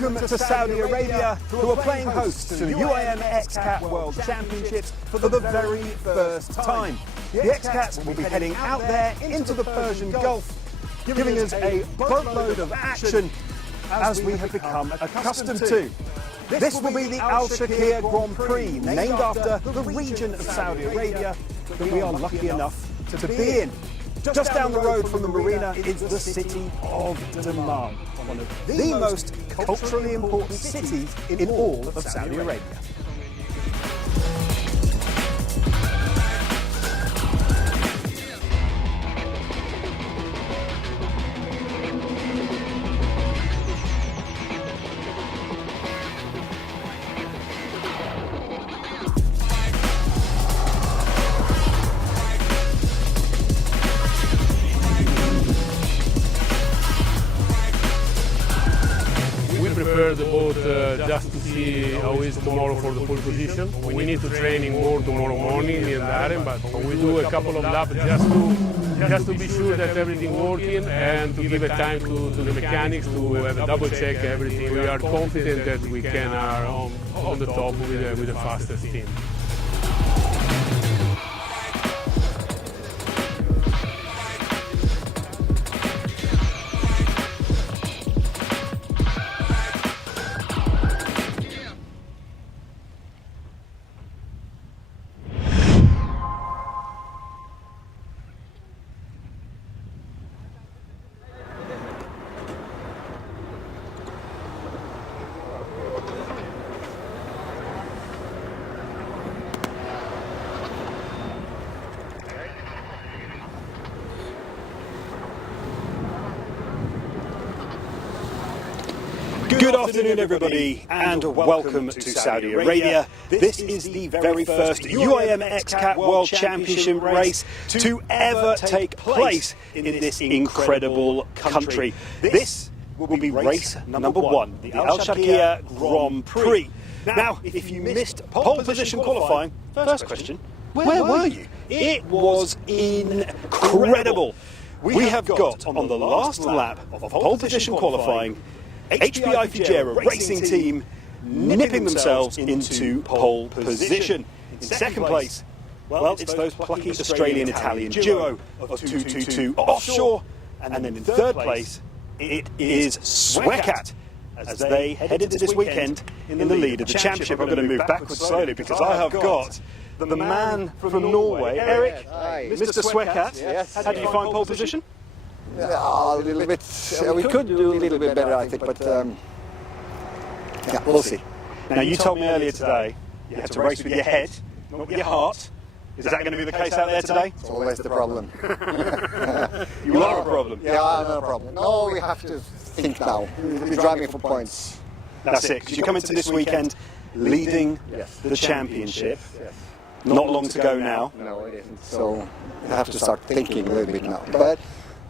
Welcome to Saudi Arabia, who are playing host to the UIM Xcat World Championships for the very first time. The Xcats will be heading out there into the Persian Gulf, giving us a boatload of action as we have become accustomed to. This will be the Alsharqiyah Grand Prix, named after the region of Saudi Arabia that we are lucky enough to be in. Just down the road from the marina is the city of Dammam, one of the most culturally important cities in all of Saudi Arabia. Prepare the boat just to see how it is tomorrow for the pole position. We need to training more tomorrow morning in the Arem, but we do a couple of laps just to be sure that everything working and to give a time to the mechanics to have a double check everything. We are confident that we can are on the top with the fastest team. Good afternoon, everybody, and welcome to Saudi Arabia. This is the very first UIM Xcat World Championship race to ever take place in this incredible country. This will be race number one, the Alsharqiyah Grand Prix. Now, if you missed pole position qualifying, first question, where were you? It was incredible. We have got on the last lap of pole position qualifying HBI Fujairah racing team nipping themselves into pole position. In second place, well, it's those plucky Australian-Italian duo of 222 offshore. And then in third place, it is Xcat, as they head into this weekend in the lead of the championship. I'm going to move backwards slowly because I have got the man from Norway, Eric, Mr. Xcat. Yes. How did you find pole position? A little bit. We could do a little bit better, I think, but yeah, we'll see. Now, you told me earlier today you had to race with your head, not with your heart. Is that going to be the case out there today? It's always the problem. You are a problem. Yeah, I'm a problem. No, we have to think now. We're driving for points. That's it, because you come into this weekend leading the championship. Yes. Not long to go now. No, it isn't. So we have to start thinking a little bit now. But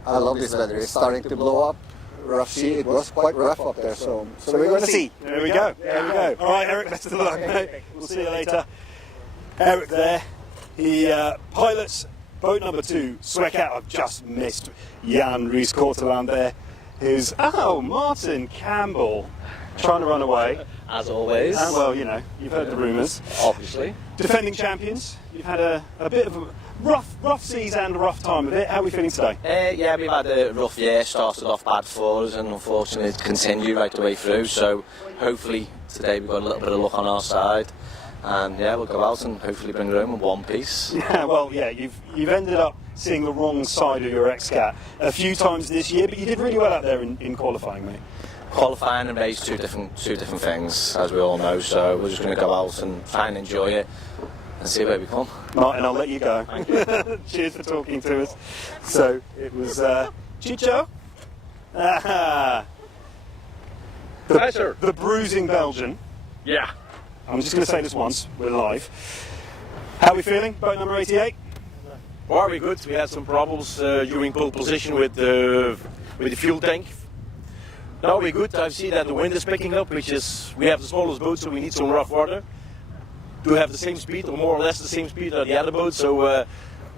I love this weather. It's starting to blow up. Rough sea. It was quite rough up there. So we're going to see. There we go. There we go. All right, Eric. Best of luck, mate. We'll see you later. Eric there. He pilots boat number 2, Xcat. I've just missed Jan Rees-Korteland there. Who's Martin Campbell trying to run away. As always. And well, you know, you've heard the rumours. Obviously. Defending champions. You've had a bit of a rough seas and a rough time of it. How are we feeling today? Yeah, we've had a rough year. Started off bad for us, and unfortunately, it continued right the way through. So, hopefully, today we've got a little bit of luck on our side, and yeah, we'll go out and hopefully bring home in one piece. Yeah, well, yeah, you've ended up seeing the wrong side of your Xcat a few times this year, but you did really well out there in qualifying, mate. Qualifying and race, two different things, as we all know. So we're just going to go out and try and enjoy it and see where we come. Martin, I'll let you go. Thank you. Cheers for talking to us. So it was Chicho. Hi, sir. The bruising Belgian. Yeah. I'm just going to say this once. We're live. How are we feeling? Boat number 88. Well, we're good. We had some problems during pole position with the fuel tank. Now we're good. I see that the wind is picking up, which is, we have the smallest boat, so we need some rough water to have the same speed, or more or less the same speed as the other boat. So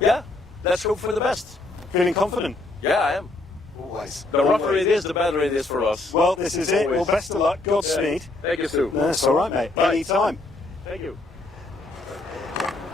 yeah, let's hope for the best. Feeling confident? Yeah, I am. Always. The rougher it is, the better it is for us. Well, this is it. Well, best of luck. Godspeed. Thank you, Stu. That's all right, mate. Bye. Anytime. Thank you.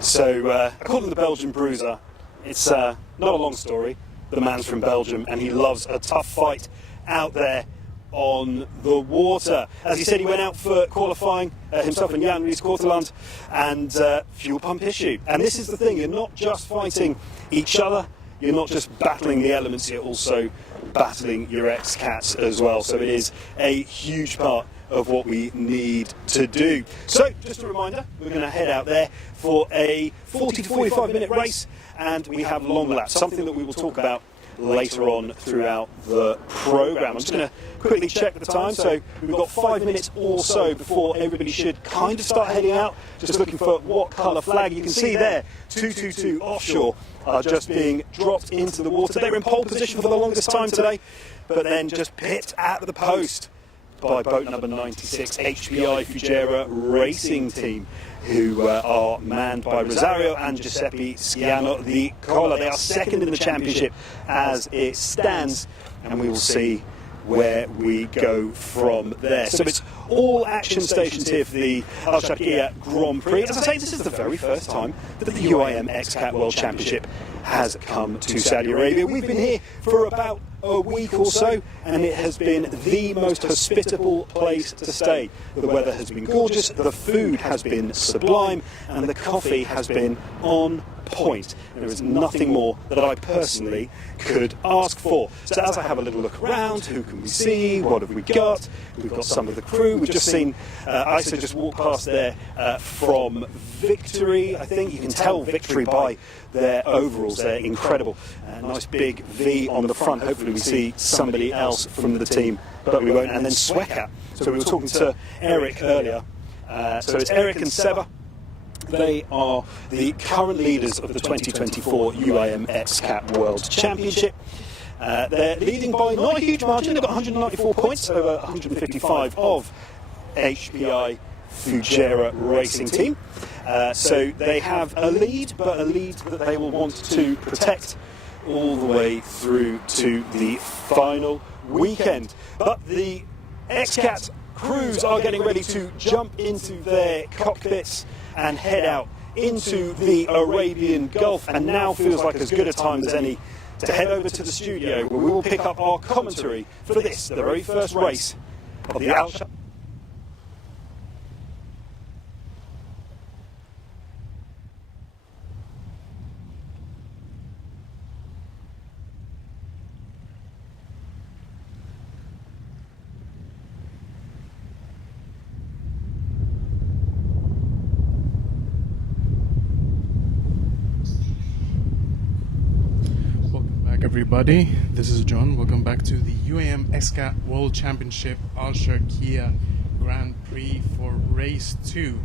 So, I call him the Belgian Bruiser. It's not a long story. The man's from Belgium, and he loves a tough fight out there on the water. As he said, he went out for qualifying, himself and Jan Ries Korteland, and fuel pump issue. And this is the thing, you're not just fighting each other, you're not just battling the elements, you're also battling your Xcats as well. So it is a huge part of what we need to do. So, just a reminder, we're going to head out there for a 40 to 45 minute race, and we have long laps, something that we will talk about later on throughout the programme. I'm just going to quickly check the time, so we've got 5 minutes or so before everybody should kind of start heading out, just looking for what colour flag. You can see there, 222 offshore are just being dropped into the water. They were in pole position for the longest time today, but then just pit at the post by boat number 96, HPI Fujairah Racing Team, who are manned by Rosario and Giuseppe Sciano the Colla. They are second in the championship as it stands, and we will see where we go from there. So it's all action stations here for the Alsharqiyah Grand Prix. As I say, this is the very first time that the UIM Xcat World Championship has come to Saudi Arabia. We've been here for about a week or so, and it has been the most hospitable place to stay. The weather has been gorgeous, the food has been sublime, and the coffee has been on point. There is nothing more that I personally could ask for. So as I have a little look around, who can we see? What have we got? We've got some of the crew. We've just seen Isa just walk past there from Victory. I think you can tell Victory by their overalls. They're incredible. Nice big V on the front. Hopefully we see somebody else from the team, but we won't. And then Sweka. So we were talking to Eric earlier. So it's Eric and Seba. They are the current leaders of the 2024 UIM Xcat World Championship. They're leading by not a huge margin. They've got 194 points over 155 of HPI Fujairah Racing Team. So they have a lead, but a lead that they will want to protect all the way through to the final weekend. But the Xcat crews are getting ready to jump into their cockpits and head out into the Arabian Gulf, and now feels like as good a time as any to head over to the studio where we will pick up our commentary for this, the very first race of the Alsharqiyah. Everybody, this is John. Welcome back to the UIM Xcat World Championship Alsharqiyah Grand Prix for Race 2.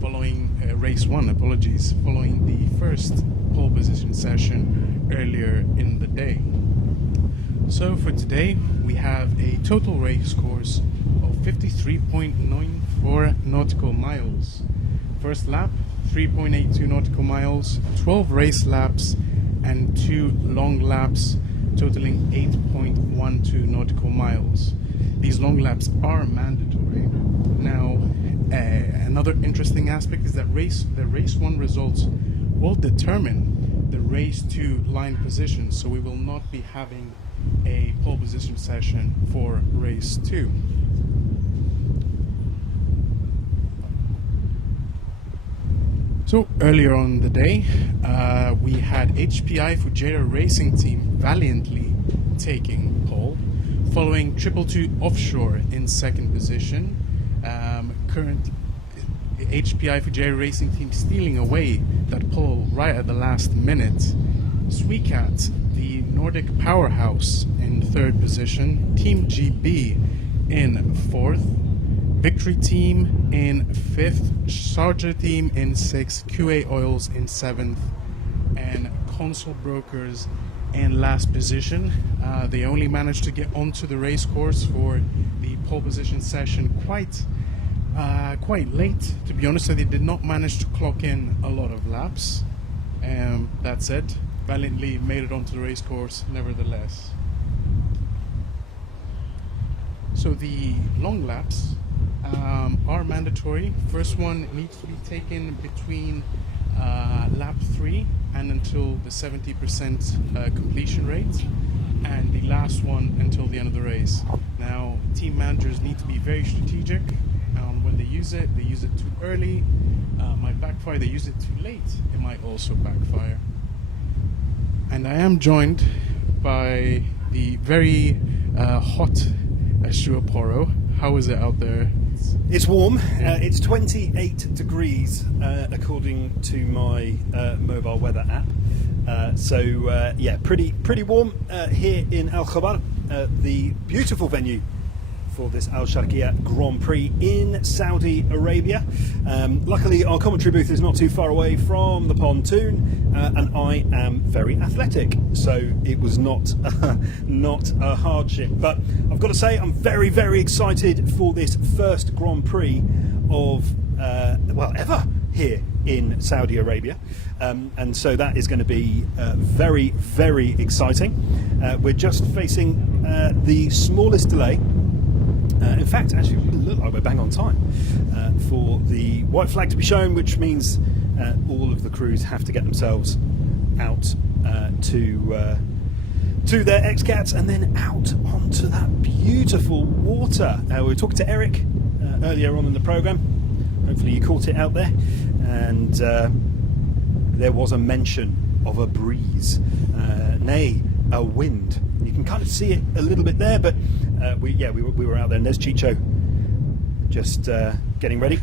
Following Race 1, apologies, following the first pole position session earlier in the day. So for today, we have a total race course of 53.94 nautical miles. First lap, 3.82 nautical miles, 12 race laps, and 2 long laps totaling 8.12 nautical miles. These long laps are mandatory. Now, another interesting aspect is that the race 1 results will determine the race 2 line position, so we will not be having a pole position session for race 2. So earlier on the day, we had HPI Fujairah Racing Team valiantly taking pole, following 222 offshore in second position. Current HPI Fujairah Racing Team stealing away that pole right at the last minute. Swecat, the Nordic powerhouse, in third position. Team GB in fourth. Victory Team in 5th, Charger Team in 6th, QA Oils in 7th, and Console Brokers in last position. They only managed to get onto the race course for the pole position session quite late, to be honest, so they did not manage to clock in a lot of laps. That said, valiantly made it onto the race course nevertheless. So the long laps are mandatory. First one needs to be taken between lap 3 and until the 70% completion rate, and the last one until the end of the race. Now, team managers need to be very strategic when they use it. They use it too early, might backfire. They use it too late, it might also backfire. And I am joined by the very hot Ashuaporo. How is it out there? It's warm. It's 28 degrees according to my mobile weather app. Yeah, pretty warm here in Al Khabar, the beautiful venue for this Alsharqiyah Grand Prix in Saudi Arabia. Luckily, our commentary booth is not too far away from the pontoon, and I am very athletic, so it was not a hardship. But I've got to say, I'm very excited for this first Grand Prix of ever here in Saudi Arabia, and so that is going to be very exciting. We're just facing the smallest delay. In fact, actually, we look like we're bang on time for the white flag to be shown, which means all of the crews have to get themselves out to their Xcats and then out onto that beautiful water. We were talking to Eric earlier on in the programme. Hopefully you caught it out there. And there was a mention of a breeze, nay, a wind. You can kind of see it a little bit there, but we were out there, and there's Chicho just getting ready.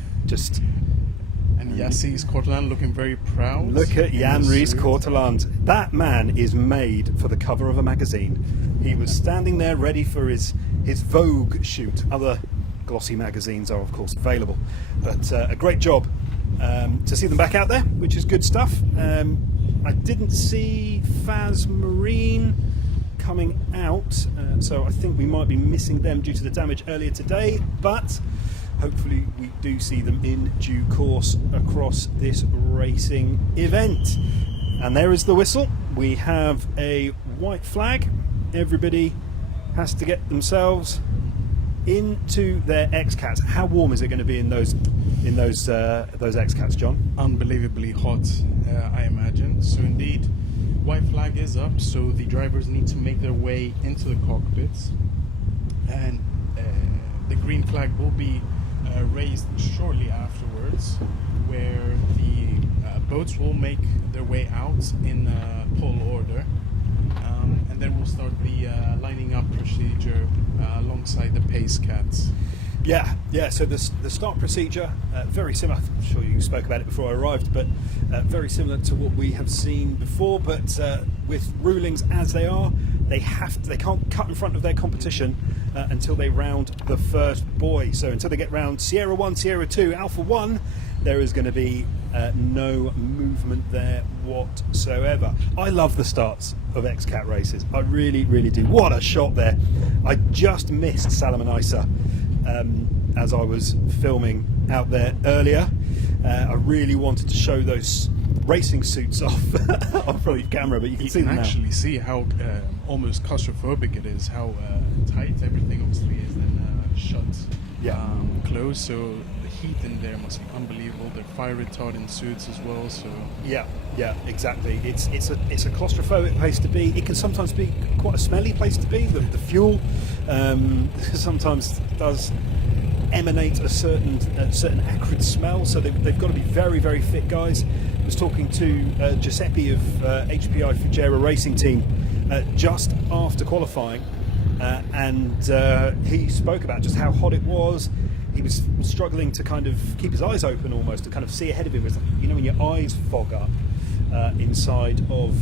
And Yassi's Cortland looking very proud. Look at Jan Ries Cortland. That man is made for the cover of a magazine. He was standing there ready for his Vogue shoot. Other glossy magazines are, of course, available. But a great job to see them back out there, which is good stuff. I didn't see Faz Marine coming out, so I think we might be missing them due to the damage earlier today, but hopefully we do see them in due course across this racing event. And there is the whistle. We have a white flag. Everybody has to get themselves into their Xcats. How warm is it going to be in those Xcats, John? Unbelievably hot, I imagine. So indeed, white flag is up, so the drivers need to make their way into the cockpits, and the green flag will be raised shortly afterwards, where the boats will make their way out in pole order, and then we'll start the lining up procedure alongside the pace cats. Yeah. So the start procedure, very similar. I'm sure you spoke about it before I arrived, but very similar to what we have seen before. But with rulings as they are, they can't cut in front of their competition until they round the first buoy. So until they get round Sierra 1, Sierra 2, Alpha 1, there is going to be no movement there whatsoever. I love the starts of Xcat races. I really do. What a shot there. I just missed Salomon Isa as I was filming out there earlier. I really wanted to show those racing suits off from the camera, but you can see them now. Actually see how almost claustrophobic it is, how tight everything obviously is, then shut, closed. So the heat in there must be unbelievable. They're fire retardant suits as well. So yeah, exactly. It's a claustrophobic place to be. It can sometimes be quite a smelly place to be. The fuel sometimes does emanate a certain acrid smell. So they've got to be very fit guys. I was talking to Giuseppe of HPI Fujairah Racing Team just after qualifying, and he spoke about just how hot it was. He was struggling to kind of keep his eyes open, almost to kind of see ahead of him. It's like, you know, when your eyes fog up inside of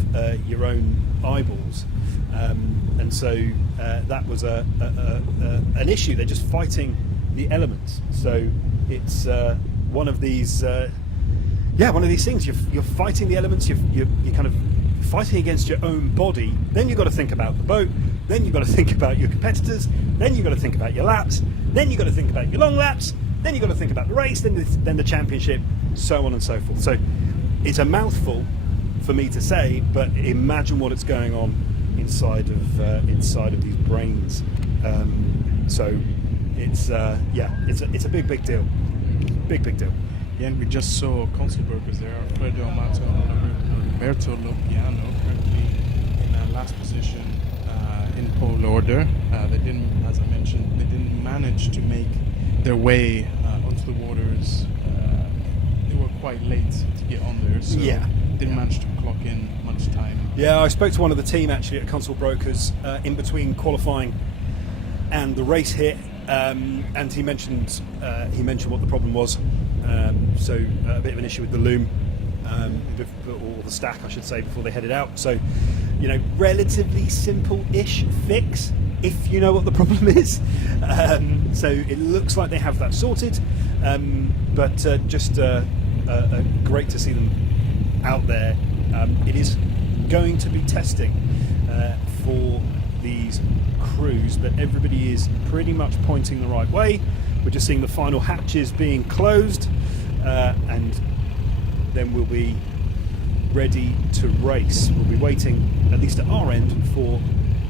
your own eyeballs, and so that was an issue. They're just fighting the elements. So it's one of these things. You're fighting the elements. You're kind of fighting against your own body. Then you've got to think about the boat. Then you've got to think about your competitors. Then you've got to think about your laps. Then you've got to think about your long laps. Then you've got to think about the race. Then the championship, so on and so forth. So it's a mouthful for me to say, but imagine what it's going on inside of these brains. So it's it's a big deal. Big deal. Yeah, and we just saw Consulburgers there, Alfredo Amato and Roberto Lopiano, currently in last position in pole order. They didn't, as I mentioned, they didn't manage to make their way onto the waters. They were quite late to get on there, so didn't manage to clock in much time. Yeah, I spoke to one of the team actually at Consulburgers in between qualifying and the race here, and he mentioned what the problem was. So a bit of an issue with the loom, or the stack, I should say, before they headed out. So, relatively simple-ish fix if you know what the problem is. So it looks like they have that sorted, but just great to see them out there. It is going to be testing for these crews, but everybody is pretty much pointing the right way. We're just seeing the final hatches being closed, and then we'll be ready to race. We'll be waiting, at least at our end, for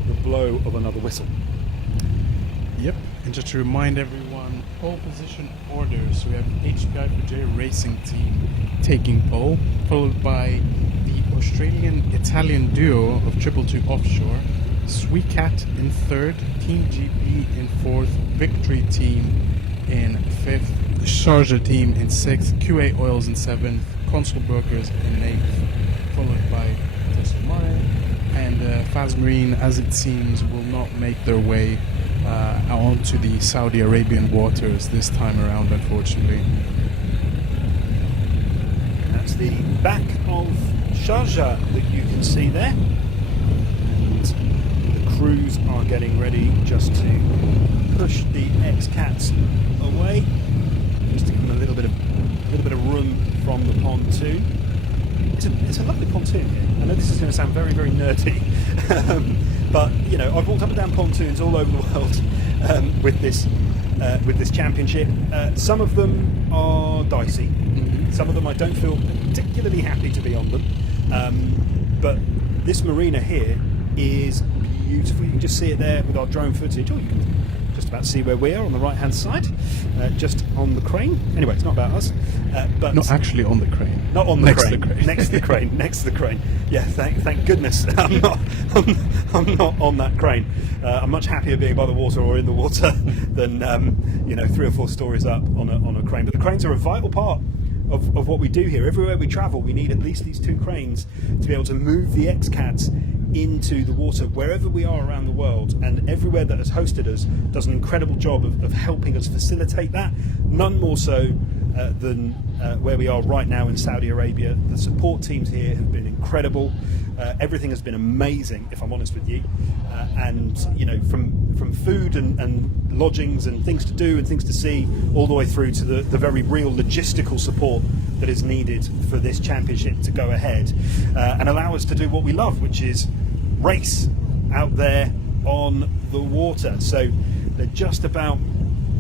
the blow of another whistle. Yep, and just to remind everyone, pole position order. So we have HPI Fujera Racing Team taking pole, followed by the Australian-Italian duo of 222 Offshore, Xcat in third, Team GP in fourth, Victory Team in fifth, the Sharjah Team in sixth, QA Oils in seventh, Consulburgers in eighth, followed by Teslamare, and Faz Marine, as it seems, will not make their way onto the Saudi Arabian waters this time around, unfortunately. That's the back of Sharjah that you can see there. And the crews are getting ready just to push the Xcats away, just to give them a little bit of room from the pontoon. It's a lovely pontoon here. I know this is going to sound very, very nerdy, but I've walked up and down pontoons all over the world with this championship. Some of them are dicey. Some of them I don't feel particularly happy to be on them. But this marina here is beautiful. You can just see it there with our drone footage, or you can just about see where we are on the right hand side, just on the crane. Anyway, it's not about us, but not actually on the crane. Not on the next crane. To the crane. Next to the crane. Next to the crane. Yeah, thank goodness I'm not on that crane. I'm much happier being by the water or in the water than 3 or 4 stories up on a crane. But the cranes are a vital part of what we do here. Everywhere we travel, we need at least these 2 cranes to be able to move the Xcats into the water wherever we are around the world, and everywhere that has hosted us does an incredible job of helping us facilitate that. None more so than where we are right now in Saudi Arabia. The support teams here have been incredible. Everything has been amazing, if I'm honest with you, and from food and lodgings and things to do and things to see, all the way through to the very real logistical support that is needed for this championship to go ahead and allow us to do what we love, which is race out there on the water. So they're just about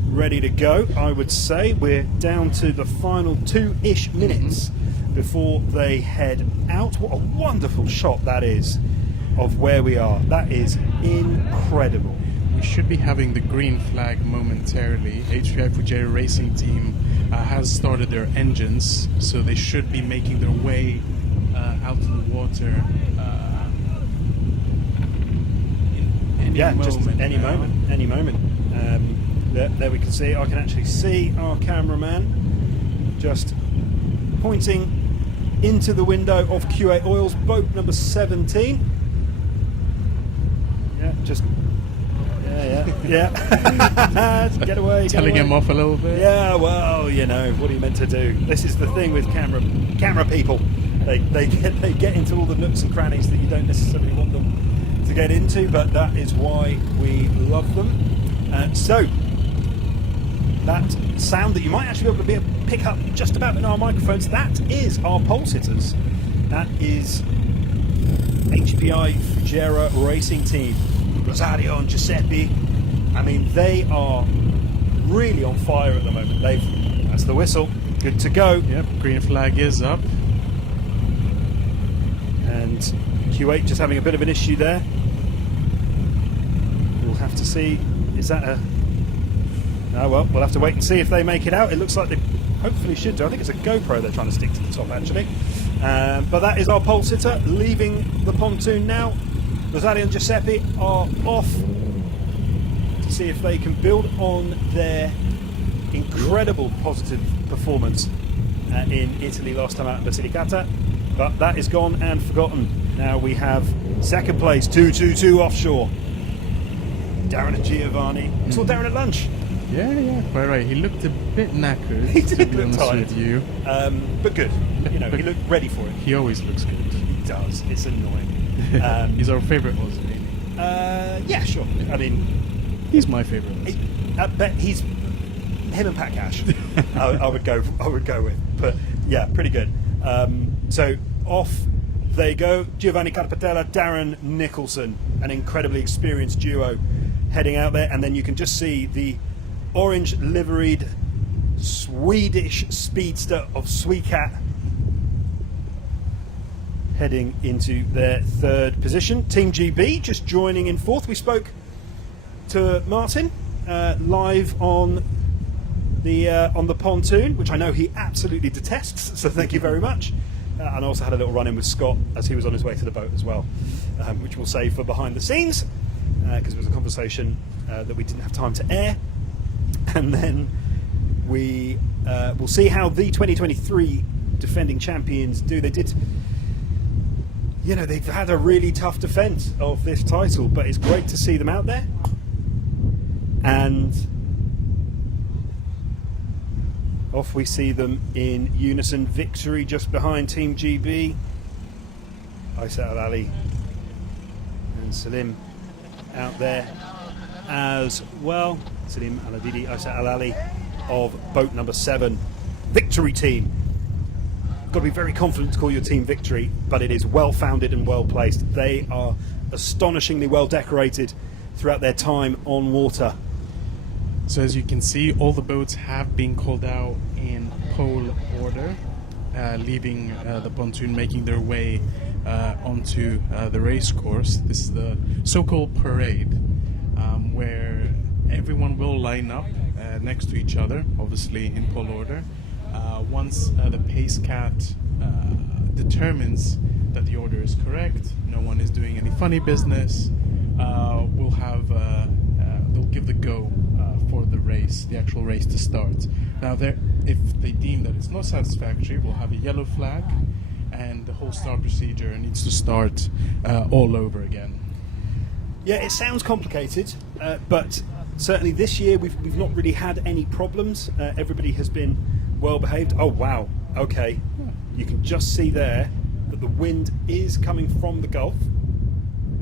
ready to go, I would say. We're down to the final 2-ish minutes before they head out. What a wonderful shot that is of where we are. That is incredible. We should be having the green flag momentarily. HPI Fujera Racing Team has started their engines, so they should be making their way out to the water any moment. There we can see, I can actually see our cameraman just pointing into the window of QA Oils, boat number 17. Yeah. Get away. Telling him off a little bit. Yeah, well, what are you meant to do? This is the thing with camera people. They get into all the nooks and crannies that you don't necessarily want them to get into, but that is why we love them. So that sound that you might actually be able to pick up just about in our microphones, that is our pole sitters. That is HPI Fujera Racing Team, Rosario and Giuseppe. I mean, they are really on fire at the moment. That's the whistle, good to go. Yep, green flag is up. And Q8 just having a bit of an issue there. We'll have to see, is that Oh well, we'll have to wait and see if they make it out. It looks like they hopefully should do. I think it's a GoPro they're trying to stick to the top, actually. But that is our pole sitter leaving the pontoon now. Rosario and Giuseppe are off to see if they can build on their incredible positive performance in Italy last time out in Basilicata. But that is gone and forgotten. Now we have second place, 222 offshore. Darren and Giovanni. I saw Darren at lunch. Yeah, quite right. He looked a bit knackered, He to did be look honest tired. with you. But good. You know, he looked ready for it. He always looks good. He does. It's annoying. He's our favourite Aussie. Yeah, sure. I mean, He's my favourite Aussie. I bet he's him and Pat Cash. I would go with. But yeah, pretty good. So off they go. Giovanni Carpatella, Darren Nicholson, an incredibly experienced duo heading out there, and then you can just see the orange liveried Swedish speedster of Xcat heading into their third position. Team GB just joining in fourth. We spoke to Martin live on the pontoon, which I know he absolutely detests, so thank you very much. And I also had a little run-in with Scott as he was on his way to the boat as well, which we'll save for behind the scenes, because it was a conversation that we didn't have time to air. And then we will see how the 2023 defending champions do. They did, you know, they've had a really tough defence of this title, but it's great to see them out there. And off we see them in unison victory just behind Team GB. Aysat Al Ali and Salim out there as well. Salim Al Adidi, Aysat Al Ali of boat number 7. Victory team. You've got to be very confident to call your team Victory, but it is well founded and well placed. They are astonishingly well decorated throughout their time on water. So as you can see, all the boats have been called out in pole order, leaving the pontoon, making their way onto the race course. This is the so-called parade, where everyone will line up next to each other, obviously in pole order. Once the pace cat determines that the order is correct, no one is doing any funny business, we'll have they'll give the go for the race, the actual race to start. Now, if they deem that it's not satisfactory, we'll have a yellow flag, and the whole start procedure needs to start all over again. Yeah, it sounds complicated, but certainly this year we've not really had any problems. Everybody has been well behaved. Oh wow, okay. You can just see there that the wind is coming from the Gulf,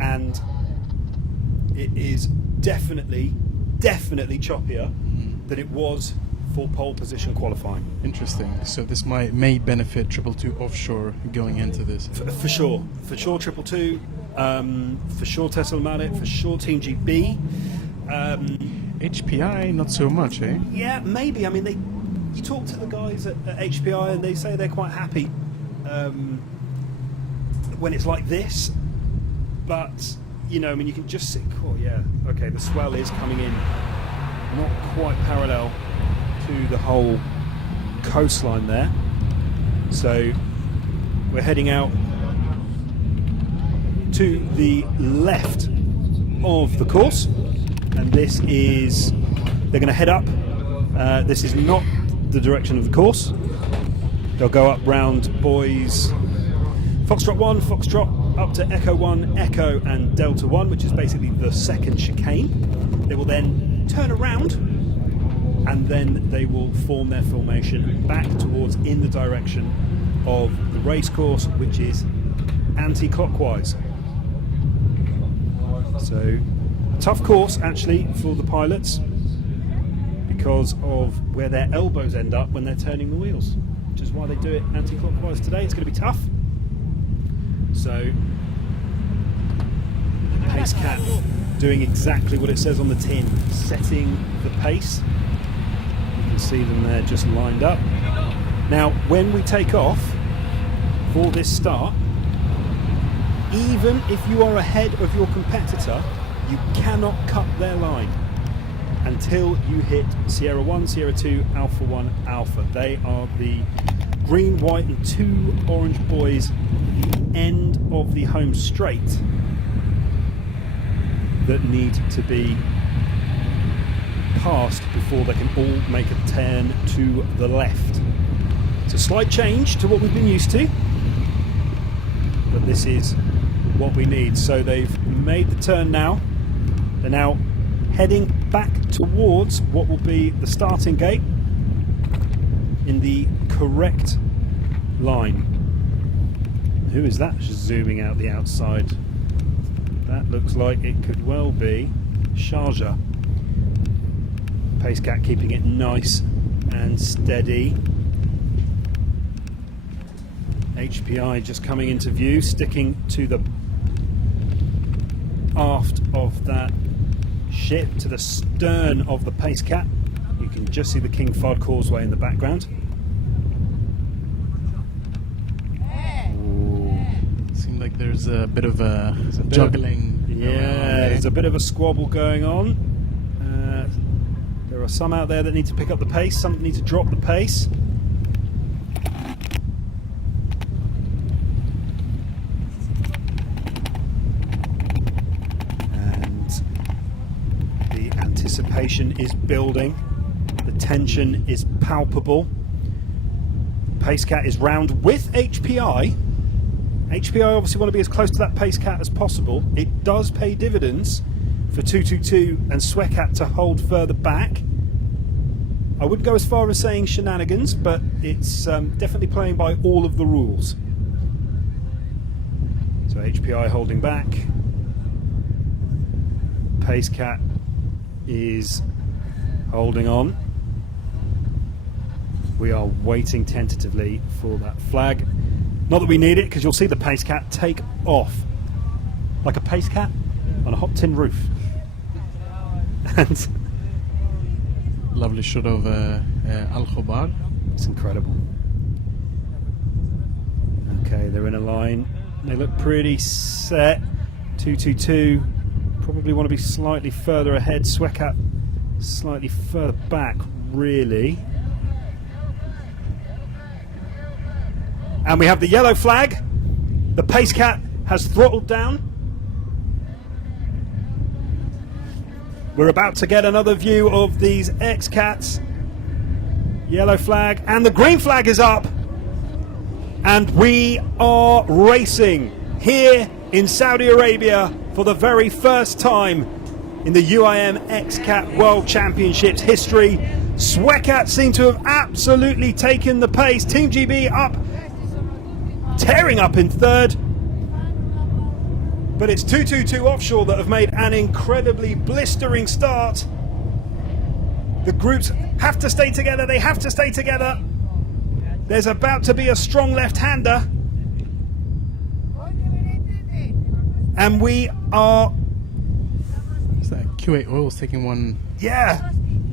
and it is definitely choppier than it was for pole position qualifying. Interesting. So this may benefit 222 offshore going into this. For sure. 222, for sure Tesla Mallet, for sure Team GB. HPI, not so much, eh? Yeah, maybe. I mean, you talk to the guys at HPI and they say they're quite happy when it's like this, but you know, I mean, you can just see, oh yeah, okay, the swell is coming in not quite parallel to the whole coastline there. So we're heading out to the left of the course, and this is, they're going to head up. This is not the direction of the course. They'll go up round Boys Foxtrot 1, Foxtrot, up to Echo 1, Echo and Delta 1, which is basically the second chicane. They will then turn around and then they will form their formation back towards in the direction of the race course, which is anti-clockwise. So, tough course actually for the pilots because of where their elbows end up when they're turning the wheels, which is why they do it anti-clockwise today. It's going to be tough. So, Pace Cat doing exactly what it says on the tin, setting the pace. You can see them there just lined up. Now, when we take off for this start, even if you are ahead of your competitor, you cannot cut their line. until you hit Sierra 1, Sierra 2, Alpha 1, Alpha. They are the green, white and 2 orange boys, end of the home straight, that need to be passed before they can all make a turn to the left. It's a slight change to what we've been used to, but this is what we need. So they've made the turn now. They're now heading back towards what will be the starting gate in the correct line. Who is that just zooming out the outside? That looks like it could well be Sharjah. Pace Cat keeping it nice and steady. HPI just coming into view, sticking to the aft of that ship, to the stern of the Pace Cat. You can just see the King Fahd Causeway in the background. Seems like there's a bit of a juggling. There's a bit of a squabble going on. There are some out there that need to pick up the pace, some that need to drop the pace. And the anticipation is building. The tension is palpable. Pace Cat is round with HPI. HPI obviously want to be as close to that Pace Cat as possible. It does pay dividends for 222 and Xcat to hold further back. I wouldn't go as far as saying shenanigans, but it's definitely playing by all of the rules. So HPI holding back. Pace Cat is holding on. We are waiting tentatively for that flag. Not that we need it, because you'll see the Pace Cat take off like a Pace Cat on a hot tin roof. And lovely shot of Al Khobar. it's incredible. Okay, they're in a line. They look pretty set. 222 probably want to be slightly further ahead. Xcat slightly further back, really. And we have the yellow flag. The Pace Cat has throttled down. We're about to get another view of these Xcats. Yellow flag, and the green flag is up. And we are racing here in Saudi Arabia for the very first time in the UIM Xcat World Championships history. Xcat seem to have absolutely taken the pace. Team GB up, tearing up in third. But it's 222 offshore that have made an incredibly blistering start. The groups have to stay together. They have to stay together. There's about to be a strong left-hander. And we are... Is that Q8 Oil's taking one? Yeah.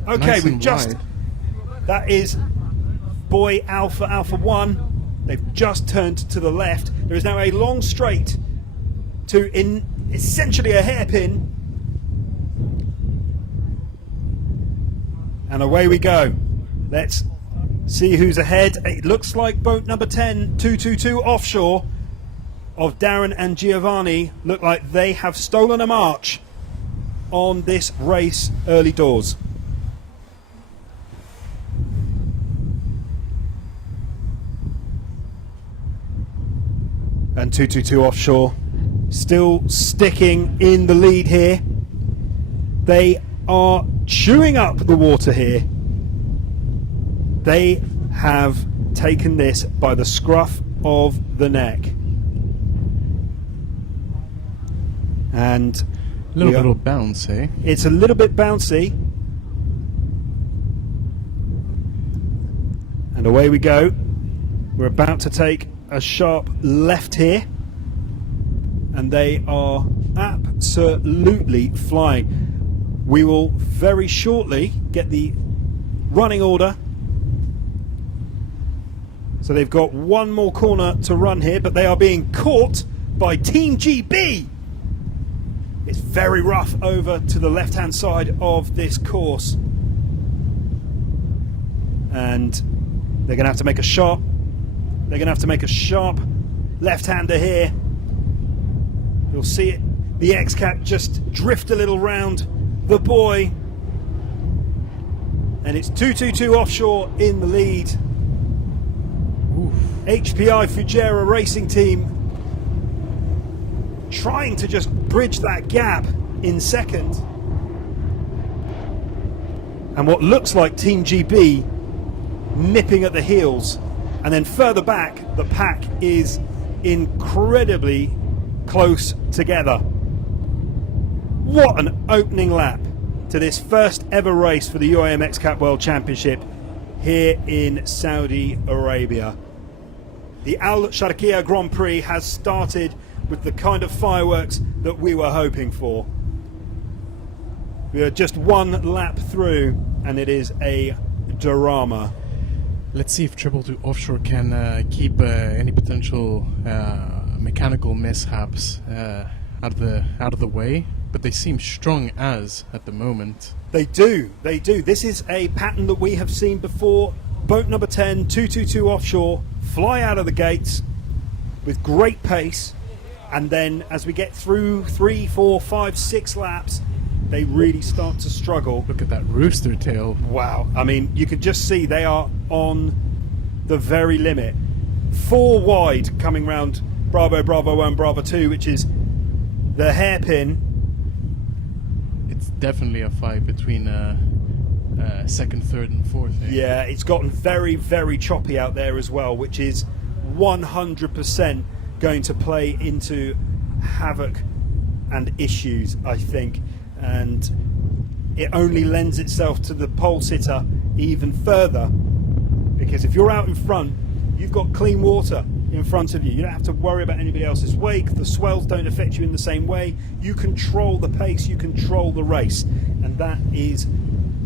Okay, Nice we've and just... wide. That is Boy Alpha, Alpha 1. They've just turned to the left. There is now a long straight to essentially a hairpin. And away we go. Let's see who's ahead. It looks like boat number 10, 222 offshore, of Darren and Giovanni, look like they have stolen a march on this race early doors. And 222 offshore still sticking in the lead here. They are chewing up the water here. They have taken this by the scruff of the neck. And A little bit of bounce, eh? it's a little bit bouncy. And away we go. We're about to take a sharp left here. And they are absolutely flying. We will very shortly get the running order. So they've got one more corner to run here, but they are being caught by Team GB. It's very rough over to the left-hand side of this course. And they're going to have to make a sharp, left-hander here. You'll see it, the Xcat just drift a little round the buoy. And it's 222 offshore in the lead. Oof. HPI Fujairah Racing Team trying to just bridge that gap in second. And what looks like Team GB nipping at the heels. And then further back, the pack is incredibly close together. What an opening lap to this first ever race for the UIM Xcat World Championship here in Saudi Arabia. The Alsharqiyah Grand Prix has started with the kind of fireworks that we were hoping for. We are just one lap through and it is a drama. Let's see if 222 Offshore can keep any potential mechanical mishaps out of the way. But they seem strong as at the moment. They do. This is a pattern that we have seen before. Boat number 10, 222 Offshore, fly out of the gates with great pace. And then as we get through 3, 4, 5, 6 laps, they really start to struggle. Look at that rooster tail. Wow. I mean, you can just see they are on the very limit. 4 wide coming round Bravo, Bravo 1, Bravo 2, which is the hairpin. It's definitely a fight between second, third and fourth. Yeah, it's gotten very, very choppy out there as well, which is 100% going to play into havoc and issues, I think. And it only lends itself to the pole sitter even further, because if you're out in front, you've got clean water in front of you. You don't have to worry about anybody else's wake. The swells don't affect you in the same way. You control the pace, you control the race. And that is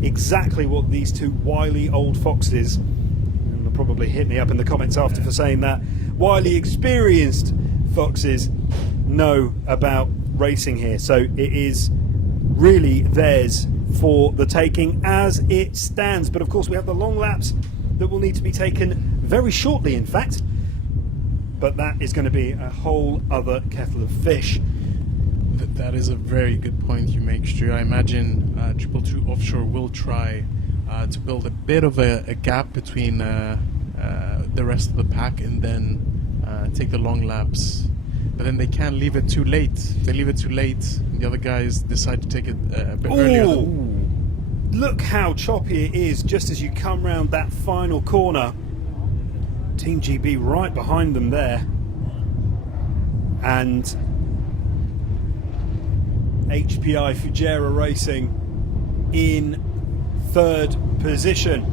exactly what these two wily old foxes, and they'll probably hit me up in the comments after for saying that, wily experienced foxes know about racing here. So it is really theirs for the taking as it stands. But of course we have the long laps that will need to be taken very shortly, in fact. But that is going to be a whole other kettle of fish. That is a very good point you make, Stu. I imagine 222 Offshore will try to build a bit of a gap between the rest of the pack and then take the long laps. But then they can't leave it too late. If they leave it too late, the other guys decide to take it a bit earlier. Look how choppy it is just as you come round that final corner. Team GB right behind them there. And HPI Fujairah Racing in third position.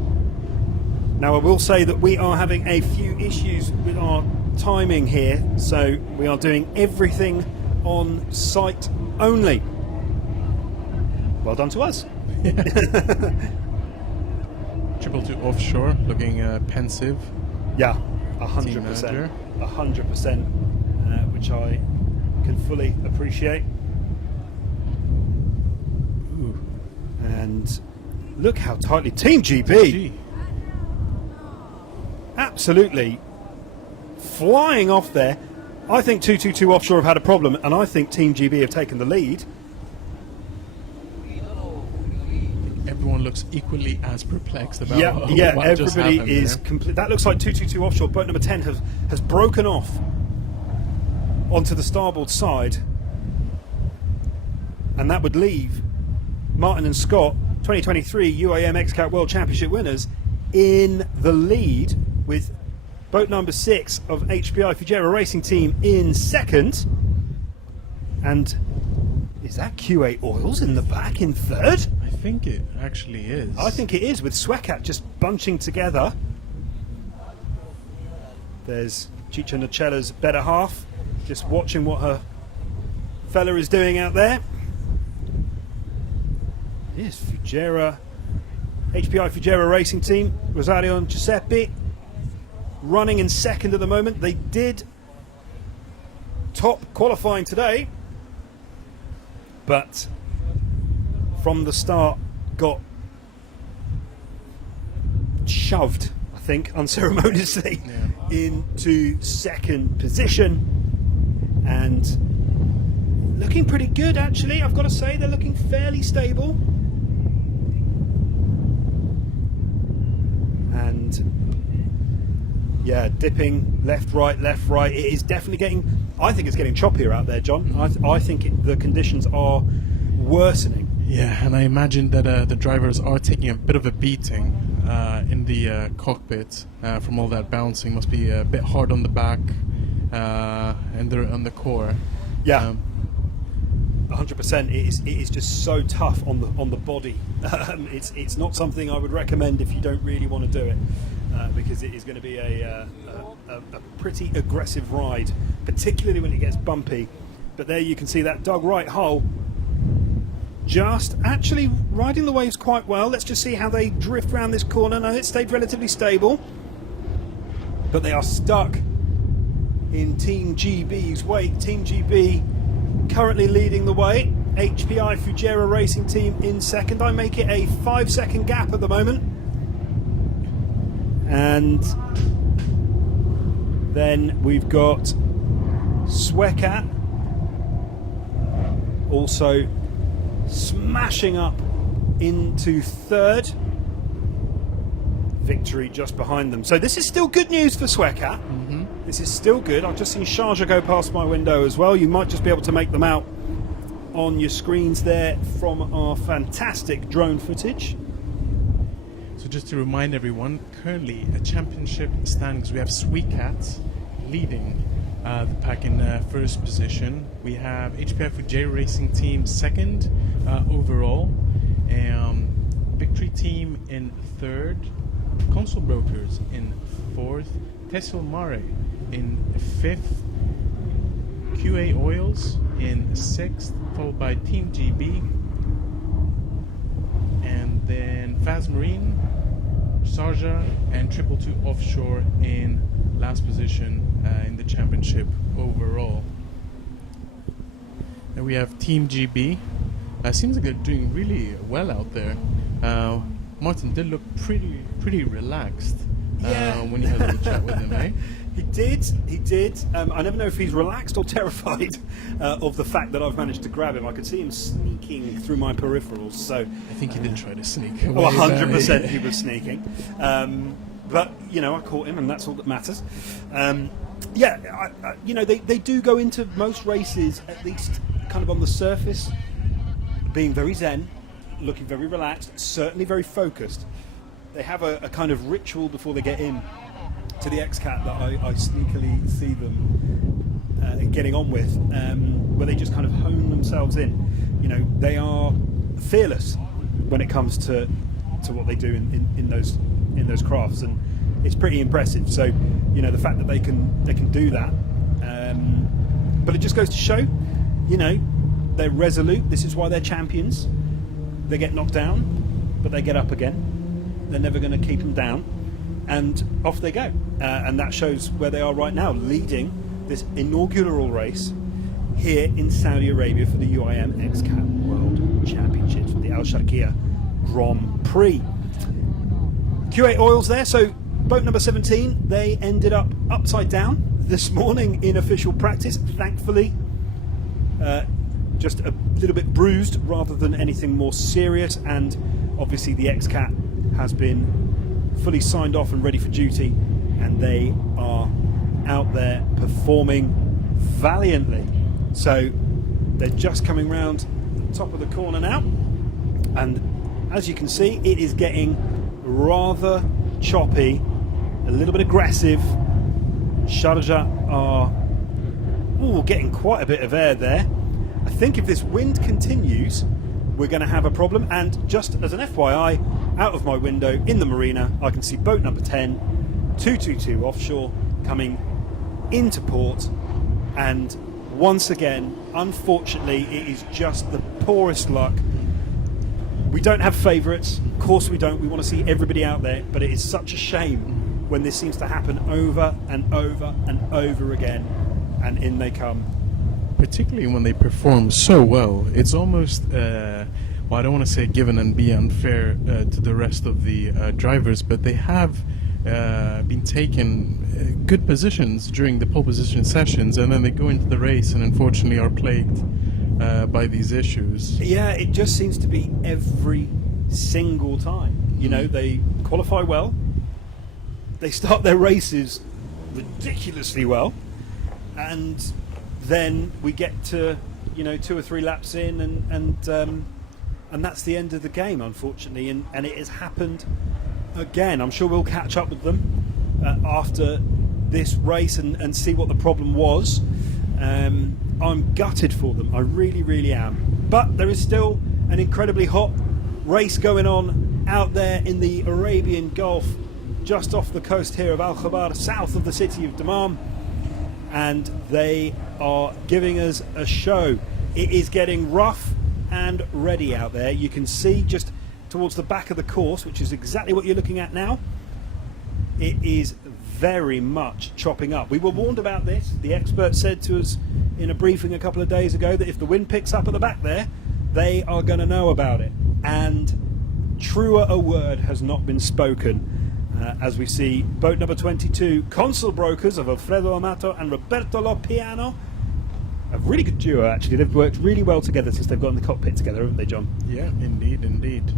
Now I will say that we are having a few issues with our timing here, so we are doing everything on site only. Well done to us. 222 Offshore looking pensive. Yeah, 100%, 100%, which I can fully appreciate. Ooh. And look how tightly Team GB absolutely flying off there. I think 222 Offshore have had a problem, and I think Team GB have taken the lead. Everyone looks equally as perplexed about what just everybody happened is there. complete. That looks like 222 Offshore. Boat number 10 has broken off onto the starboard side, and that would leave Martin and Scott, 2023 UIM Xcat World Championship winners, in the lead, with boat number 6 of HPI Fujairah Racing Team in second. And is that QA Oils in the back in third? I think it actually is. I think it is, with Swekat just bunching together. There's Chicha Nocella's better half, just watching what her fella is doing out there. Yes, HPI Fujairah Racing Team, Rosario and Giuseppe running in second at the moment. They did top qualifying today. but from the start got shoved, I think, unceremoniously into second position, and looking pretty good actually. I've got to say, they're looking fairly stable, and yeah, dipping left, right. It is definitely getting, I think it's getting choppier out there, John. I think the conditions are worsening. Yeah, and I imagine that the drivers are taking a bit of a beating in the cockpit from all that bouncing. Must be a bit hard on the back and on the core. Yeah, 100%. It is just so tough on the body. It's not something I would recommend if you don't really want to do it, because it is going to be a pretty aggressive ride, particularly when it gets bumpy. But there you can see that dug right hull just actually riding the waves quite well. Let's just see how they drift around this corner. No, it stayed relatively stable, but they are stuck in Team GB's wake. Team GB currently leading the way. HPI Fujairah Racing Team in second. I make it a 5-second gap at the moment. And then we've got Xcat also smashing up into third. Victory just behind them. So this is still good news for Xcat. This is still good. I've just seen Sharjah go past my window as well. You might just be able to make them out on your screens there from our fantastic drone footage. So just to remind everyone, currently a championship standings, we have Xcat leading the pack in first position. We have HPI Fujairah Racing Team second overall, Victory Team in third, Console Brokers in fourth, Tesla Mare in fifth, QA Oils in sixth, followed by Team GB, and then Faz Marine, Sharjah, and 222 Offshore in last position in the championship overall. And we have Team GB. Seems like they're doing really well out there. Martin did look pretty relaxed when you had a little chat with him, eh? He did. I never know if he's relaxed or terrified of the fact that I've managed to grab him. I could see him sneaking through my peripherals. So I think he did try to sneak. 100% he was sneaking. But you know, I caught him, and that's all that matters. They do go into most races, at least kind of on the surface, being very zen, looking very relaxed, certainly very focused. They have a kind of ritual before they get in to the Xcat that I sneakily see them getting on with, where they just kind of hone themselves in. You know, they are fearless when it comes to what they do in those crafts, and it's pretty impressive. So, you know, the fact that they can do that, but it just goes to show, you know, they're resolute. This is why they're champions. They get knocked down, but they get up again. They're never going to keep them down, and off they go. And that shows where they are right now, leading this inaugural race here in Saudi Arabia for the UIM Xcat World Championships, for the Alsharqiyah Grand Prix. QA Oils there. So boat number 17, they ended up upside down this morning in official practice. Thankfully, just a little bit bruised rather than anything more serious. And obviously the Xcat has been fully signed off and ready for duty, and they are out there performing valiantly. So they're just coming round the top of the corner now, and as you can see, it is getting rather choppy, a little bit aggressive. Sharjah are getting quite a bit of air there. I think if this wind continues, we're going to have a problem. And just as an FYI, out of my window in the marina, I can see boat number 10, 222 Offshore, coming into port. And once again, unfortunately, it is just the poorest luck. We don't have favourites, of course we don't. We want to see everybody out there, but it is such a shame when this seems to happen over and over and over again, and in they come particularly when they perform so well. It's almost, well, I don't want to say given and be unfair to the rest of the drivers, but they have been taking good positions during the pole position sessions, and then they go into the race and unfortunately are plagued by these issues. Yeah, it just seems to be every single time. You know, they qualify well, they start their races ridiculously well, and then we get to, you know, 2 or 3 laps in, and that's the end of the game, unfortunately. And it has happened again. I'm sure we'll catch up with them after this race and see what the problem was. I'm gutted for them. I really, really am. But there is still an incredibly hot race going on out there in the Arabian Gulf, just off the coast here of Al Khabar, south of the city of Dammam, and they are giving us a show. It is getting rough and ready out there. You can see just towards the back of the course, which is exactly what you're looking at now, it is very much chopping up. We were warned about this. The expert said to us in a briefing a couple of days ago that if the wind picks up at the back there, they are going to know about it. And truer a word has not been spoken. As we see boat number 22, Consul Brokers of Alfredo Amato and Roberto Lopiano, a really good duo actually. They've worked really well together since they've got in the cockpit together, haven't they, John? Yeah, indeed.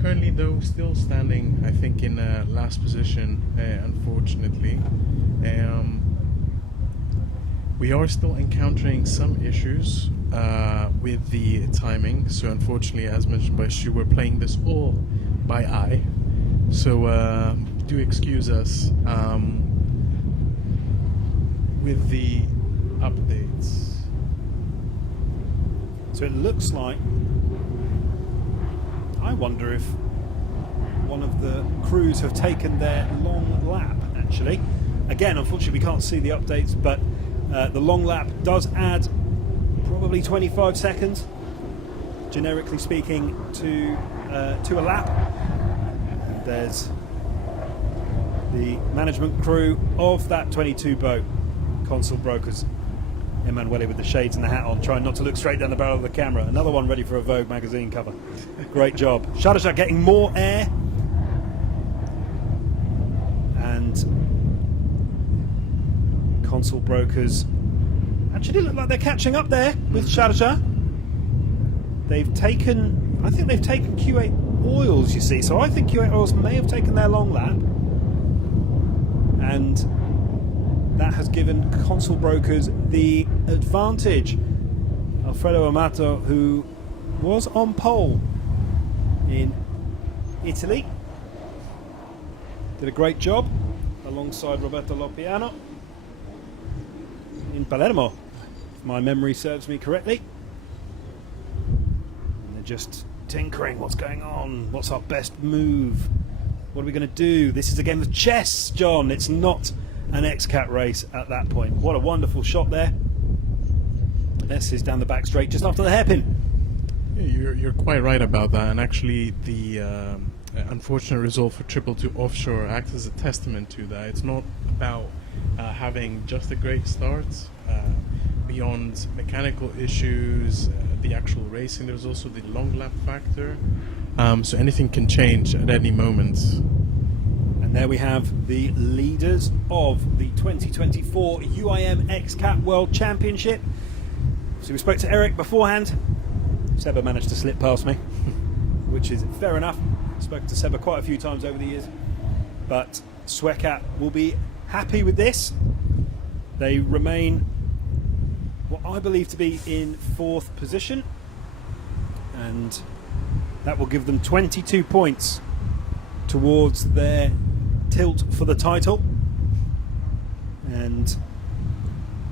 Currently, though, still standing, I think, in last position, unfortunately. We are still encountering some issues with the timing. So, unfortunately, as mentioned by Stu, we're playing this all by eye. So, do excuse us with the updates. So it looks like, I wonder if one of the crews have taken their long lap, actually. Again, unfortunately we can't see the updates, but the long lap does add probably 25 seconds, generically speaking, to a lap. And there's the management crew of that 22 boat, Consul Brokers. Emanuele with the shades and the hat on, trying not to look straight down the barrel of the camera. Another one ready for a Vogue magazine cover. Great job. Sharjah getting more air. And Consul Brokers actually look like they're catching up there with Sharjah. They've taken, I think they've taken Q8 Oils, you see. So I think Q8 Oils may have taken their long lap. And that has given Consul Brokers the advantage. Alfredo Amato, who was on pole in Italy, did a great job alongside Roberto Lopiano in Palermo, if my memory serves me correctly. And they're just tinkering. What's going on? What's our best move? What are we going to do? This is a game of chess, John. It's not an Xcat race at that point. What a wonderful shot there. This is down the back straight just after the hairpin. Yeah, you're quite right about that, and actually the unfortunate result for 222 offshore acts as a testament to that. It's not about having just a great start. Beyond mechanical issues, the actual racing, there's also the long lap factor. So anything can change at any moment. And there we have the leaders of the 2024 UIM Xcat World Championship. So we spoke to Eric beforehand. Seba managed to slip past me, which is fair enough. Spoken to Seba quite a few times over the years. But Xcat will be happy with this. They remain what I believe to be in 4th position. And that will give them 22 points towards their tilt for the title, and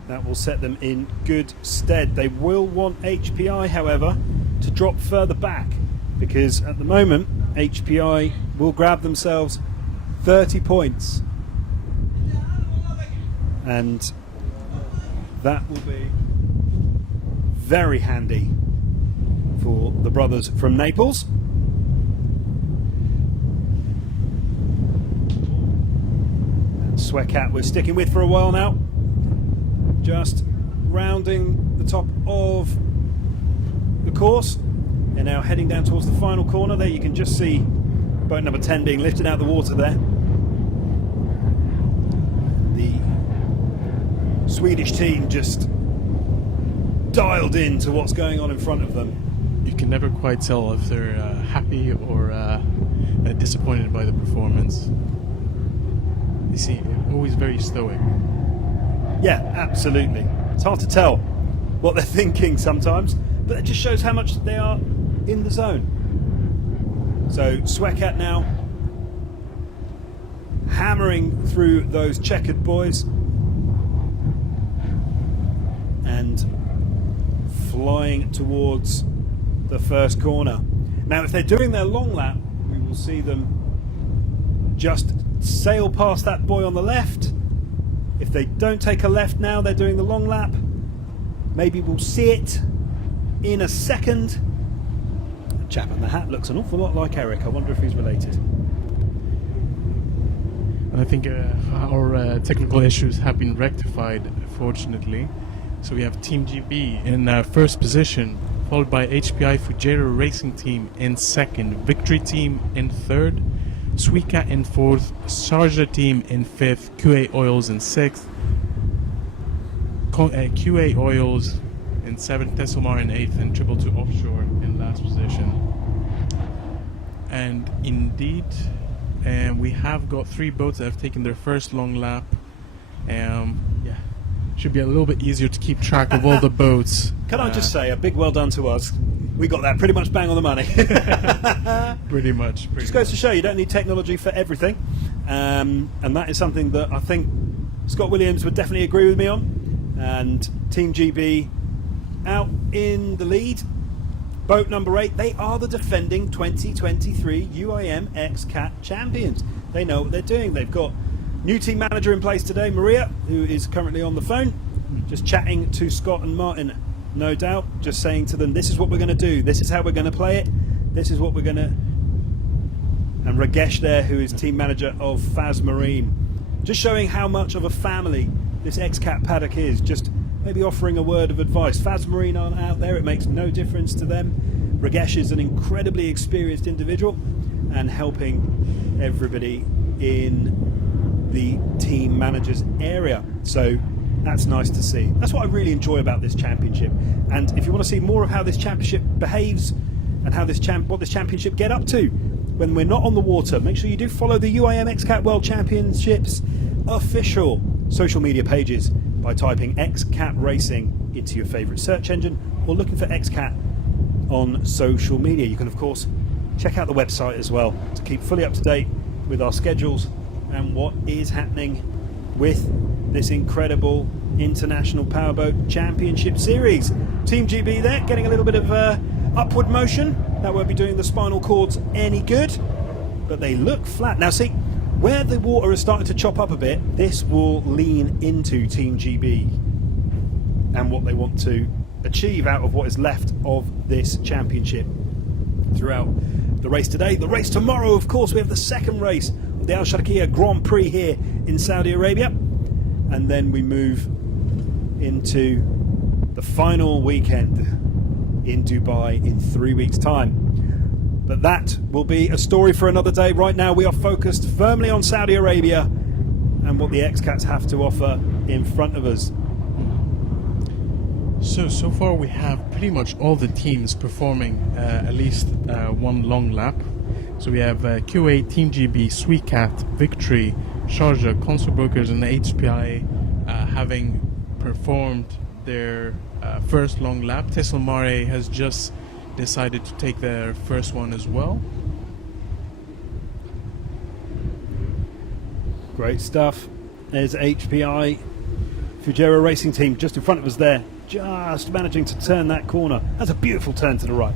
that will set them in good stead. They will want HPI, however, to drop further back, because at the moment HPI will grab themselves 30 points, and that will be very handy for the brothers from Naples. Xcat we're sticking with for a while now. just rounding the top of the course. They're now heading down towards the final corner. There you can just see boat number 10 being lifted out of the water there. The Swedish team just dialed in to what's going on in front of them. You can never quite tell if they're happy or disappointed by the performance. You see, always very stoic. Yeah, absolutely. It's hard to tell what they're thinking sometimes, but it just shows how much they are in the zone. So Xcat now hammering through those checkered boys and flying towards the first corner. Now if they're doing their long lap, we will see them just sail past that boy on the left. If they don't take a left now, they're doing the long lap. Maybe we'll see it in a second. The chap in the hat looks an awful lot like Eric. I wonder if he's related. I think our technical issues have been rectified, fortunately. So we have Team GB in first position, followed by HPI Fujairah Racing Team in second, Victory Team in third, Xcat in fourth, Sharjah Team in fifth, QA Oils in sixth, QA Oils in seventh, Tesselmar in eighth, and 222 Offshore in last position. And indeed, we have got 3 boats that have taken their first long lap. Should be a little bit easier to keep track of all the boats. Can I just say a big well done to us? We got that pretty much bang on the money. Pretty much. Just goes to show you don't need technology for everything. And that is something that I think Scott Williams would definitely agree with me on. And Team GB out in the lead. Boat number 8, they are the defending 2023 UIM Xcat champions. They know what they're doing. They've got new team manager in place today, Maria, who is currently on the phone, just chatting to Scott and Martin, no doubt, just saying to them, this is what we're going to do, this is how we're going to play it, this is what we're going to... And Ragesh there, who is team manager of Faz Marine, just showing how much of a family this Xcat paddock is, just maybe offering a word of advice. Faz Marine aren't out there, it makes no difference to them. Ragesh is an incredibly experienced individual and helping everybody in the team manager's area. So that's nice to see. That's what I really enjoy about this championship. And if you want to see more of how this championship behaves and how what this championship get up to when we're not on the water, make sure you do follow the UIM Xcat World Championships official social media pages by typing Xcat Racing into your favourite search engine or looking for Xcat on social media. You can of course check out the website as well to keep fully up to date with our schedules and what is happening with this incredible International Powerboat Championship Series. Team GB there getting a little bit of upward motion. That won't be doing the spinal cords any good, but they look flat. Now see, where the water is starting to chop up a bit, this will lean into Team GB and what they want to achieve out of what is left of this championship throughout the race today. The race tomorrow, of course, we have the second race of the Alsharqiyah Grand Prix here in Saudi Arabia, and then we move into the final weekend in Dubai in 3 weeks' time. But that will be a story for another day. Right now we are focused firmly on Saudi Arabia and what the Xcats have to offer in front of us. So far we have pretty much all the teams performing at least one long lap. So we have QA, Team GB, Xcat, Victory, Sharjah, Console Brokers and HPI having performed their first long lap. Tesselmar has just decided to take their first one as well. Great stuff. There's HPI Fujairah Racing Team just in front of us there, just managing to turn that corner. That's a beautiful turn to the right.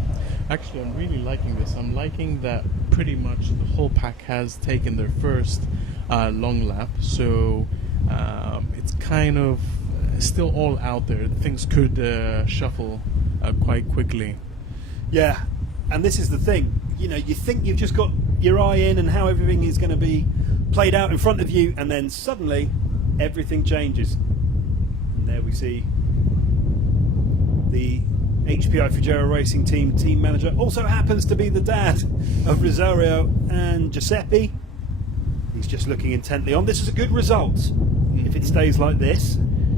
Actually, I'm really liking this. I'm liking that pretty much the whole pack has taken their first long lap, so it's kind of still all out there. Things could shuffle quite quickly. Yeah, and this is the thing, you know, you think you've just got your eye in and how everything is going to be played out in front of you, and then suddenly everything changes. And there we see the HPI Fujera Racing team manager. Also happens to be the dad of Rosario and Giuseppe. He's just looking intently on. This is a good result if it stays like this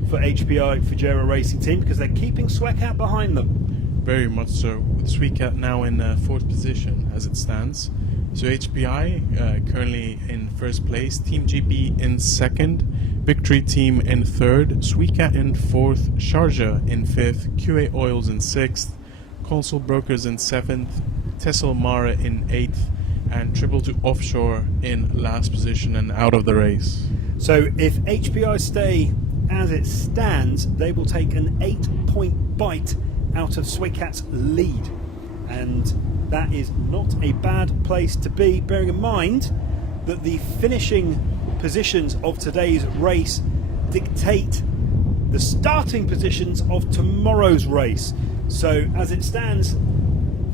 for HPI Fujera Racing Team, because they're keeping Xcat behind them. Very much so, with Xcat now in 4th position as it stands. So HPI currently in 1st place, Team GB in 2nd, Victory Team in 3rd, Xcat in 4th, Sharjah in 5th, QA Oils in 6th, Console Brokers in 7th, Tessel Mara in 8th, and Triple 2 Offshore in last position and out of the race. So if HPI stay as it stands, they will take an 8-point bite out of Xcat's lead, and that is not a bad place to be, bearing in mind that the finishing positions of today's race dictate the starting positions of tomorrow's race. So as it stands,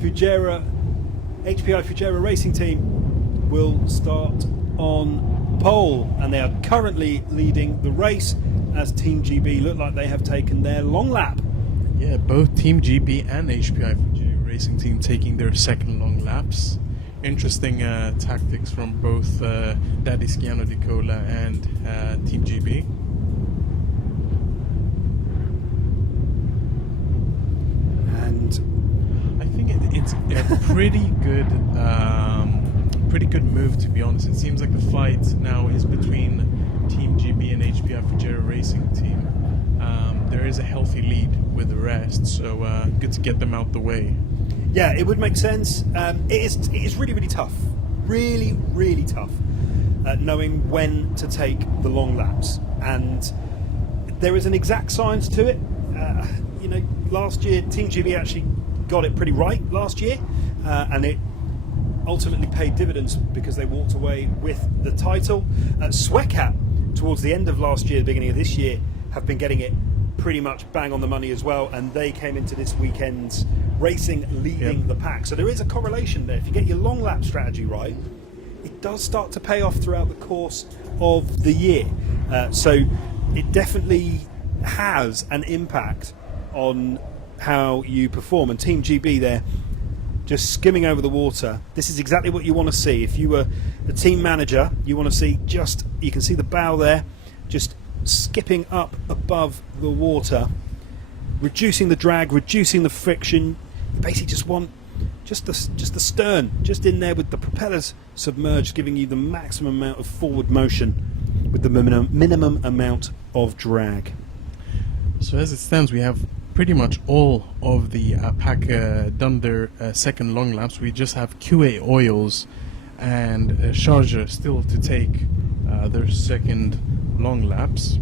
HPI Fujera Racing Team will start on pole, and they are currently leading the race as Team GB look like they have taken their long lap. Yeah, both Team GB and HPI Fujera Racing Team taking their second long laps. Interesting tactics from both Daddy Schiano Di Cola and Team GB. And I think it's a pretty good move, to be honest. It seems like the fight now is between Team GB and HPI Fujera Racing Team. There is a healthy lead with the rest, so good to get them out the way. yeah, it would make sense. It is really, really tough. Really, really tough knowing when to take the long laps. And there is an exact science to it. You know, last year, Team GB actually got it pretty right last year. And it ultimately paid dividends because they walked away with the title. Xcat, towards the end of last year, the beginning of this year, have been getting it pretty much bang on the money as well, and they came into this weekend's racing leading the pack. So there is a correlation there. If you get your long lap strategy right, it does start to pay off throughout the course of the year. So it definitely has an impact on how you perform. And Team GB there, just skimming over the water. This is exactly what you want to see. If you were the team manager, you want to see just, you can see the bow there, just skipping up above the water, reducing the drag, reducing the friction. You basically just want just the stern, just in there with the propellers submerged, giving you the maximum amount of forward motion with the minimum amount of drag. So as it stands, we have pretty much all of the pack done their second long laps. We just have QA Oils and Sharjah still to take their second long laps.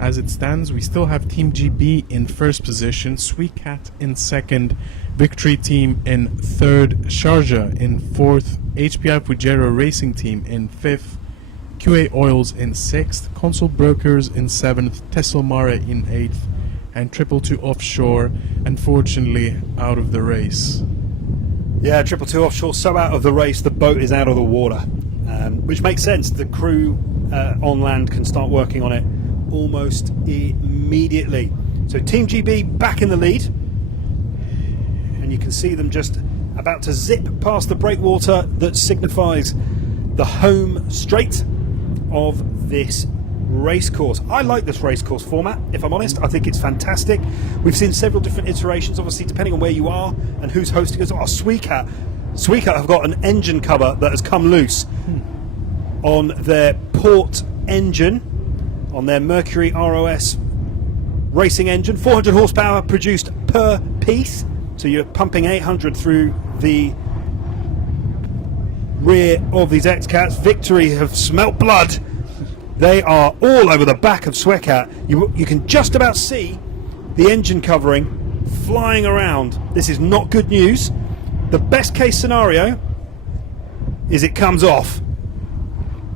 As it stands, we still have Team GB in first position, Xcat in second, Victory Team in third, Sharjah in fourth, HPI Fujera Racing Team in fifth, QA Oils in sixth, Console Brokers in seventh, Tessel Mara in eighth, and Triple 2 Offshore, unfortunately, out of the race. Yeah, Triple 2 Offshore so out of the race, the boat is out of the water, which makes sense. The crew on land can start working on it almost immediately. So Team GB back in the lead, and you can see them just about to zip past the breakwater that signifies the home straight of this race course. I like this race course format, if I'm honest. I think it's fantastic. We've seen several different iterations, obviously depending on where you are and who's hosting us. Xcat have got an engine cover that has come loose on their port engine, on their Mercury ROS racing engine. 400 horsepower produced per piece, so you're pumping 800 through the rear of these Xcats. Victory have smelt blood. They are all over the back of Xcat. You can just about see the engine covering flying around. This is not good news. The best case scenario is it comes off.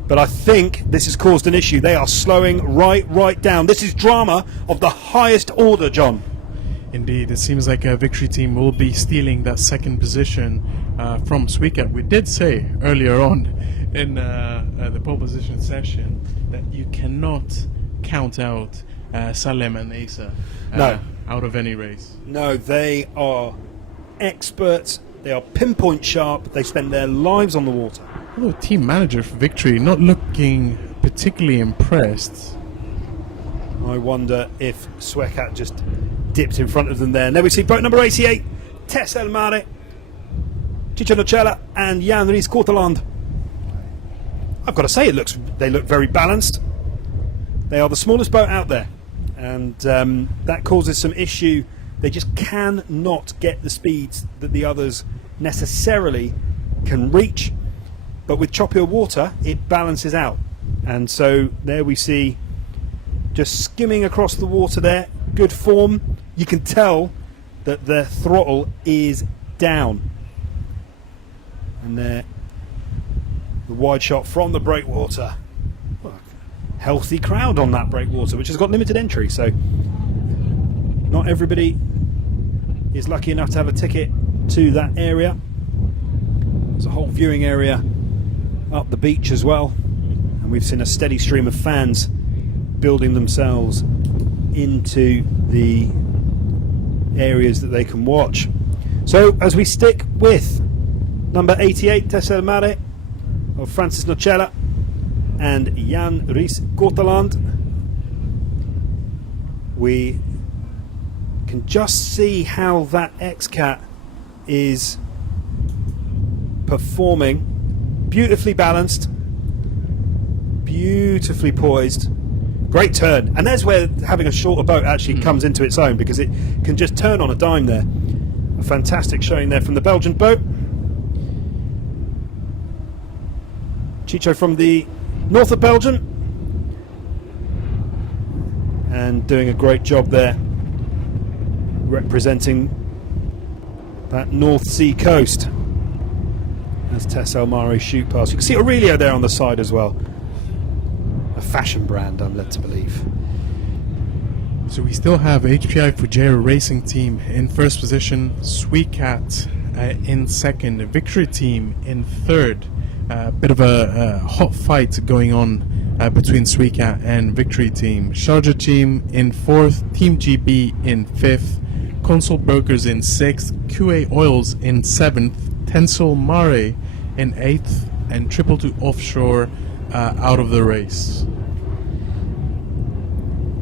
But I think this has caused an issue. They are slowing right down. This is drama of the highest order, John. Indeed, it seems like a Victory Team will be stealing that second position from Xcat. We did say earlier on in the pole position session that you cannot count out Salem and Asa No. out of any race. No, they are experts. They are pinpoint sharp. They spend their lives on the water. Although team manager for Victory not looking particularly impressed. I wonder if Xcat just dipped in front of them there. And there we see boat number 88, Tess El Mare, Ciccio Nocella and Jan Ries Korteland. I've got to say, they look very balanced. They are the smallest boat out there, and that causes some issue. They just cannot get the speeds that the others necessarily can reach. But with choppier water, it balances out. And so there we see, just skimming across the water there, good form. You can tell that the throttle is down. And there, the wide shot from the breakwater. Healthy crowd on that breakwater, which has got limited entry, so not everybody is lucky enough to have a ticket to that area. There's a whole viewing area up the beach as well, and we've seen a steady stream of fans building themselves into the areas that they can watch. So as we stick with number 88, Tess El Mare of Francis Nocella and Jan Ries Korteland, we can just see how that Xcat is performing. Beautifully balanced, beautifully poised, great turn, and there's where having a shorter boat actually comes into its own, because it can just turn on a dime there. A fantastic showing there from the Belgian boat. Ciccio from the north of Belgium, and doing a great job there representing that North Sea coast as Tess El Mare shoot past. You can see Aurelio there on the side as well, a fashion brand, I'm led to believe. So we still have HPI Fujairah Racing Team in first position, Xcat in second, Victory Team in third. Bit of a hot fight going on between Xcat and Victory Team. Sharjah Team in fourth, Team GB in fifth, Consul Brokers in sixth, QA Oils in seventh, Tensel Mare in eighth, and Triple 2 Offshore out of the race.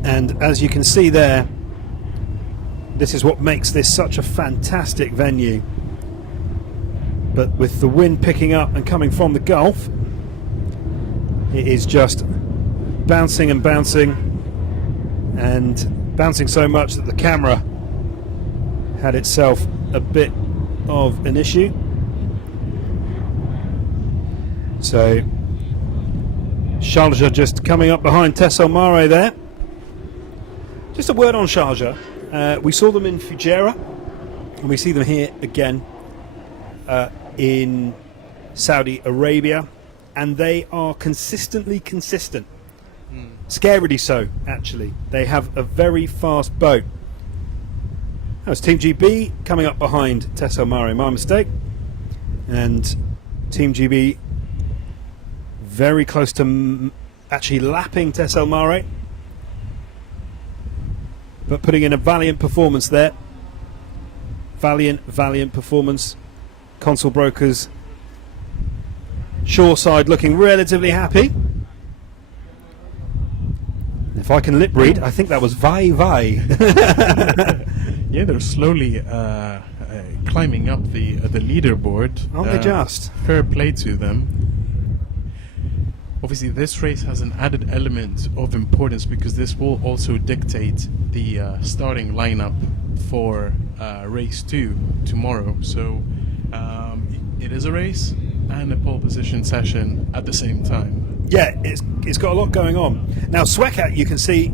And as you can see there, this is what makes this such a fantastic venue. But with the wind picking up and coming from the Gulf, it is just bouncing and bouncing, and bouncing so much that the camera had itself a bit of an issue. So Sharjah just coming up behind Tess El Mare there. Just a word on Sharjah. We saw them in Fujairah, and we see them here again in Saudi Arabia, and they are consistently consistent. Scarily so, actually. They have a very fast boat. That was Team GB coming up behind Tess El Mare, my mistake. And Team GB very close to actually lapping Tess El Mare, but putting in a valiant performance there. Valiant performance. Consul Brokers shoreside looking relatively happy. If I can lip read, I think that was vai vai. Yeah, they're slowly climbing up the leaderboard. Aren't they just? Fair play to them. Obviously, this race has an added element of importance because this will also dictate the starting lineup for race 2 tomorrow. So it is a race and a pole position session at the same time. Yeah, it's got a lot going on. Now, Xcat, you can see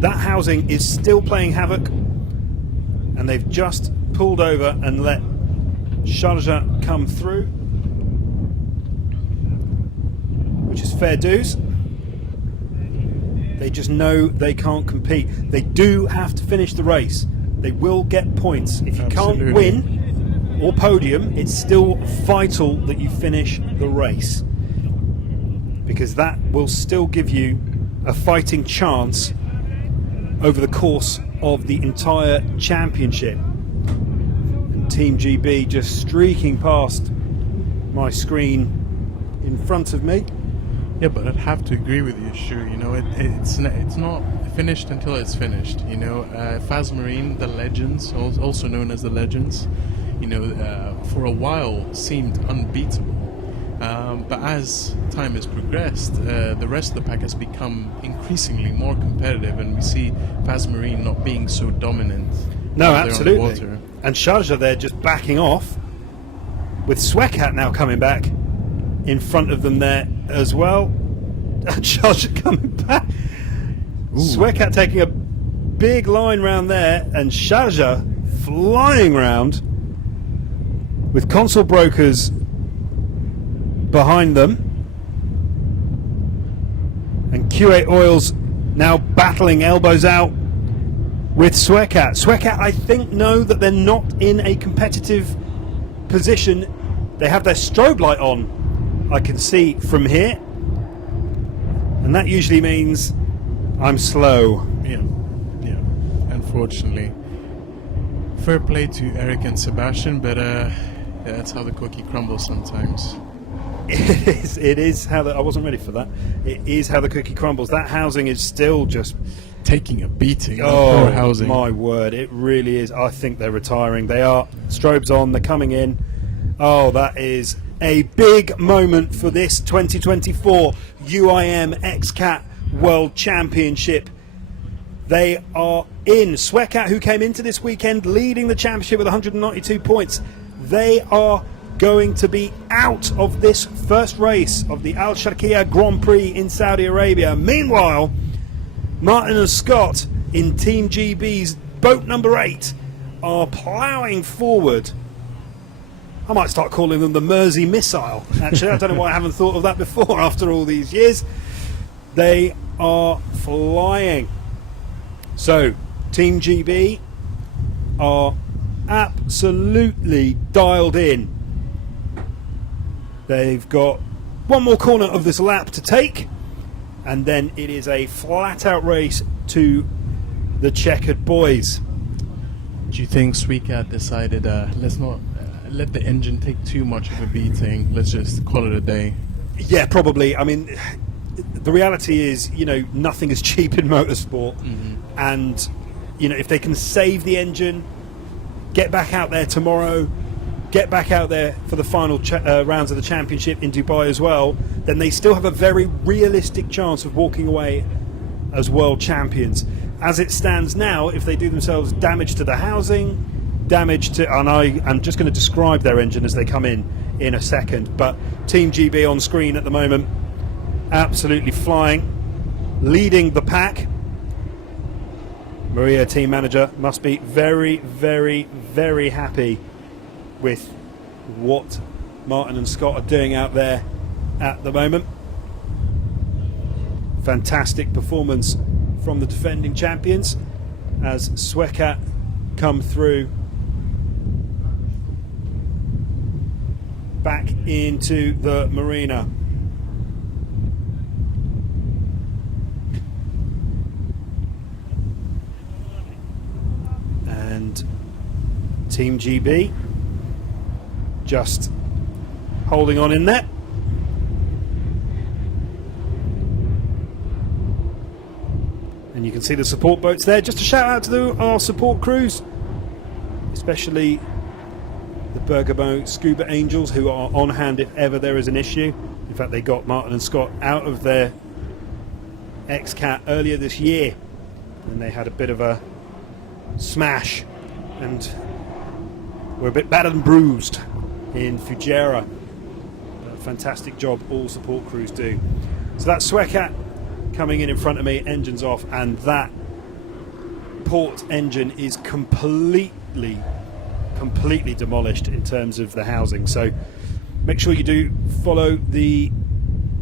that housing is still playing havoc, and they've just pulled over and let Sharjah come through, which is fair dues. They just know they can't compete. They do have to finish the race. They will get points. If you can't win or podium, it's still vital that you finish the race, because that will still give you a fighting chance over the course of the entire championship. And Team GB just streaking past my screen in front of me. Yeah, but I'd have to agree with you, sure. You know, it's not finished until it's finished. You know, Faz Marine, the legends, also known as the legends, you know, for a while seemed unbeatable. But as time has progressed, the rest of the pack has become increasingly more competitive, and we see Faz Marine not being so dominant. No, out there on the absolutely. water. And Sharjah there just backing off, with Xcat now coming back in front of them there as well. And Sharjah coming back. Xcat taking a big line round there, and Sharjah flying round with console brokers behind them. And Q8 Oils now battling elbows out with Xcat. Xcat, I think, know that they're not in a competitive position. They have their strobe light on, I can see from here, and that usually means I'm slow. Yeah, unfortunately. Fair play to Eric and Sebastian, but that's how the cookie crumbles sometimes. It is how I wasn't ready for that. It is how the cookie crumbles. That housing is still just taking a beating. Oh, housing. My word, it really is. I think they're retiring. They are. Strobes on, they're coming in. Oh, that is a big moment for this 2024 UIM Xcat World Championship. They are in. Xcat, who came into this weekend leading the championship with 192 points, they are going to be out of this first race of the Alsharqiyah Grand Prix in Saudi Arabia. Meanwhile, Martin and Scott in Team GB's boat number 8 are ploughing forward. I might start calling them the Mersey Missile, actually. I don't know why I haven't thought of that before after all these years. They are flying. So, Team GB are absolutely dialed in. They've got one more corner of this lap to take, and then it is a flat-out race to the checkered boys. Do you think Xcat decided, let's not let the engine take too much of a beating, let's just call it a day? Yeah, probably. I mean, the reality is, you know, nothing is cheap in motorsport, and, you know, if they can save the engine, get back out there tomorrow, get back out there for the final rounds of the championship in Dubai as well, then they still have a very realistic chance of walking away as world champions. As it stands now, if they do themselves damage to the housing, damage to, and I'm just going to describe their engine as they come in a second, but Team GB on screen at the moment, absolutely flying, leading the pack. Maria, team manager, must be very, very, very happy with what Martin and Scott are doing out there at the moment. Fantastic performance from the defending champions as Xcat come through back into the marina. And Team GB just holding on in there. And you can see the support boats there. Just a shout out to our support crews, especially the Bergamo Scuba Angels, who are on hand if ever there is an issue. In fact, they got Martin and Scott out of their Xcat earlier this year, and they had a bit of a smash and were a bit battered and bruised in Fujairah. Fantastic job all support crews do. So that's Xcat coming in front of me, engines off, and that port engine is completely demolished in terms of the housing. So make sure you do follow the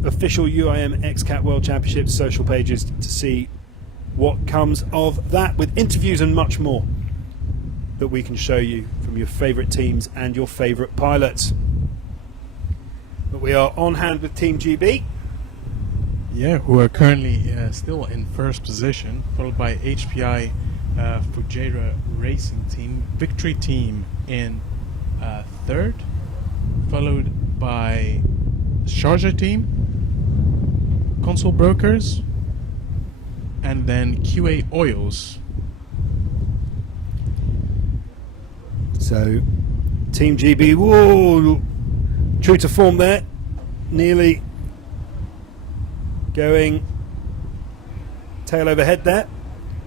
official UIM Xcat World Championship social pages to see what comes of that, with interviews and much more that we can show you from your favourite teams and your favourite pilots. But we are on hand with Team GB. Yeah, who are currently still in first position, followed by HPI Fujairah Racing Team, Victory Team in third, followed by Sharjah Team, Console Brokers, and then QA Oils. So, Team GB, whoa, true to form there, nearly going tail over head there,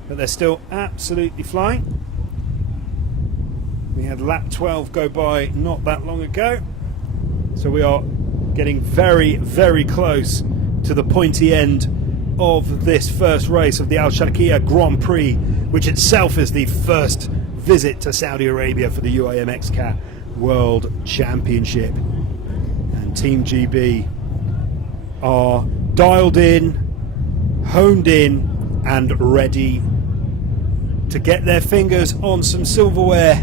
but they're still absolutely flying. We had lap 12 go by not that long ago, so we are getting very, very close to the pointy end of this first race of the Alsharqiyah Grand Prix, which itself is the first visit to Saudi Arabia for the UIM Xcat World Championship. And Team GB are dialed in, honed in, and ready to get their fingers on some silverware,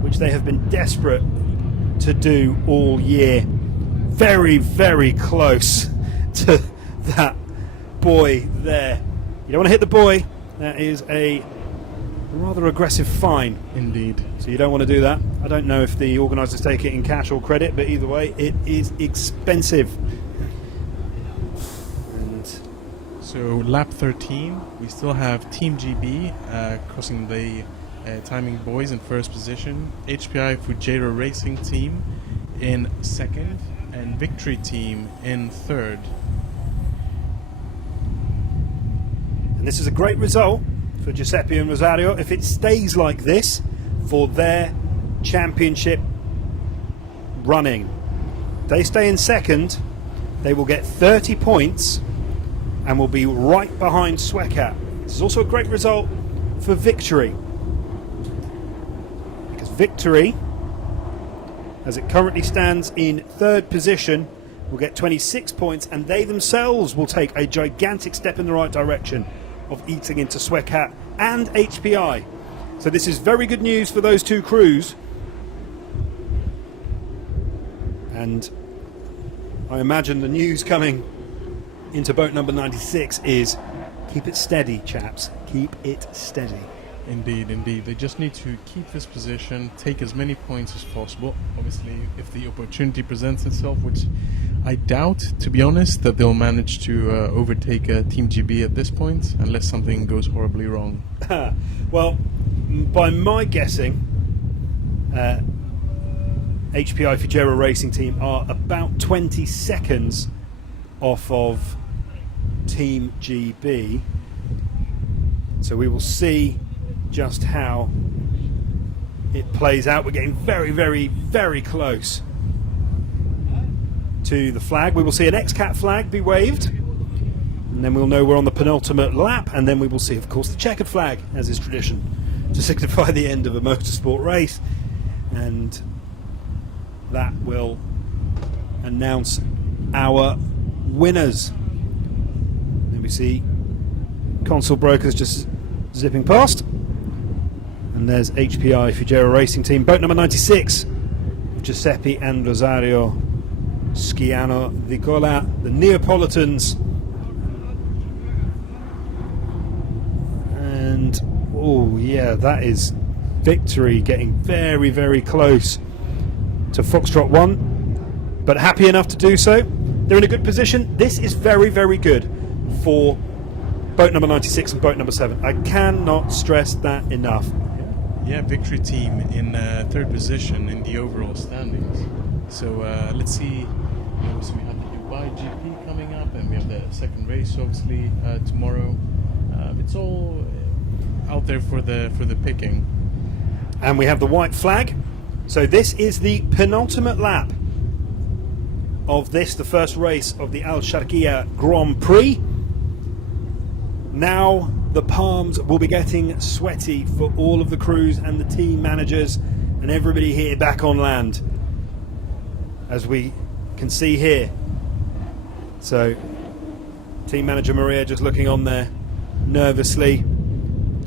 which they have been desperate to do all year. Very, very close to that boy there. You don't want to hit the boy. That is a rather aggressive fine. Indeed. So you don't want to do that. I don't know if the organisers take it in cash or credit, but either way, it is expensive. So lap 13, we still have Team GB crossing the timing boys in first position, HPI Fujairah Racing Team in second, and Victory Team in third. And this is a great result for Giuseppe and Rosario if it stays like this for their championship running. They stay in second, they will get 30 points and will be right behind Xcat. This is also a great result for Victory, because Victory, as it currently stands in third position, will get 26 points, and they themselves will take a gigantic step in the right direction of eating into Xcat and HPI. So this is very good news for those two crews, and I imagine the news coming into boat number 96 is keep it steady, chaps, keep it steady. Indeed, indeed. They just need to keep this position, take as many points as possible. Obviously, if the opportunity presents itself, which I doubt, to be honest, that they'll manage to overtake Team GB at this point, unless something goes horribly wrong. Well, by my guessing, HPI Fujairah Racing Team are about 20 seconds off of Team GB, so we will see just how it plays out. We're getting very, very, very close to the flag. We will see an Xcat flag be waved, and then we'll know we're on the penultimate lap, and then we will see, of course, the checkered flag, as is tradition, to signify the end of a motorsport race, and that will announce our winners. Then we see Console Brokers just zipping past, and there's HPI Fujairah Racing Team, boat number 96, Giuseppe and Rosario Schiano di Cola, the Neapolitans. And oh yeah, that is Victory getting very, very close to Foxtrot 1, but happy enough to do so. They're in a good position. This is very, very good for boat number 96 and boat number 7. I cannot stress that enough. Yeah, Victory Team in third position in the overall standings. So let's see. So we have the Dubai GP coming up, and we have the second race, obviously, tomorrow. It's all out there for the picking. And we have the white flag. So this is the penultimate lap of this, the first race of the Alsharqiyah Grand Prix. Now the palms will be getting sweaty for all of the crews and the team managers and everybody here back on land, as we can see here. So team manager Maria just looking on there nervously,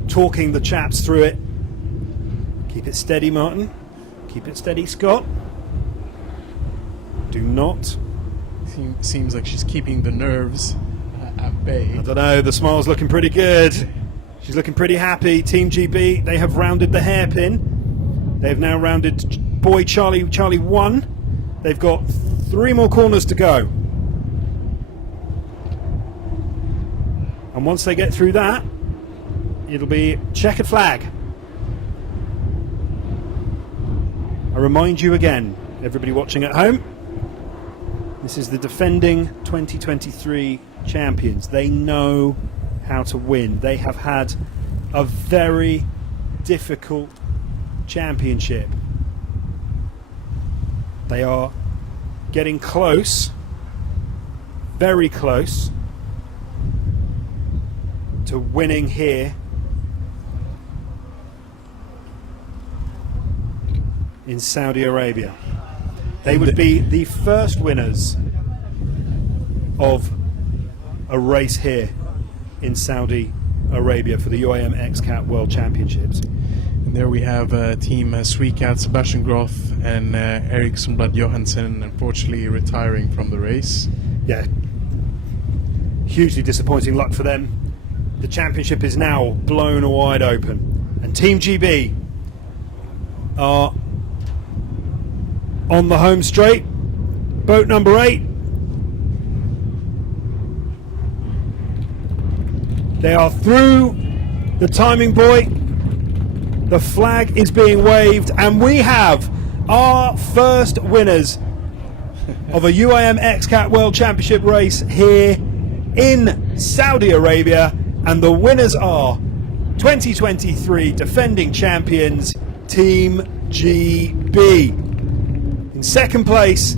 talking the chaps through it. Keep it steady, Martin. Keep it steady, Scott. Do not. Seems like she's keeping the nerves at bay. I don't know, the smile's looking pretty good. She's looking pretty happy. Team GB, they have rounded the hairpin. They've now rounded boy Charlie 1. They've got 3 more corners to go. And once they get through that, it'll be checkered flag. I remind you again, everybody watching at home, this is the defending 2023 champions. They know how to win. They have had a very difficult championship. They are getting close, very close, to winning here in Saudi Arabia. They would be the first winners of a race here in Saudi Arabia for the UIM Xcat World Championships. And there we have Team Sweekat, Sebastian Groth and Erik Sundblad Johansen, unfortunately retiring from the race. Yeah, hugely disappointing luck for them. The championship is now blown wide open, and Team GB are on the home straight. Boat number 8. They are through the timing buoy. The flag is being waved, and we have our first winners of a UIM Xcat World Championship race here in Saudi Arabia. And the winners are 2023 defending champions, Team GB. In second place,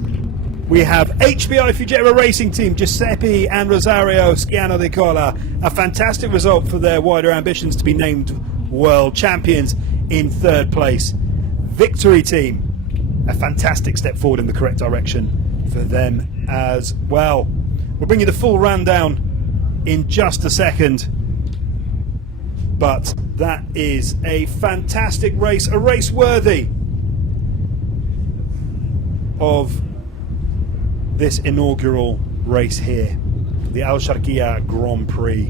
we have HBI Fujairah Racing Team, Giuseppe and Rosario Schiano de Cola. A fantastic result for their wider ambitions to be named world champions. In third place, Victory Team. A fantastic step forward in the correct direction for them as well. We'll bring you the full rundown in just a second, but that is a fantastic race, a race worthy of this inaugural race here, the Alsharqiyah Grand Prix.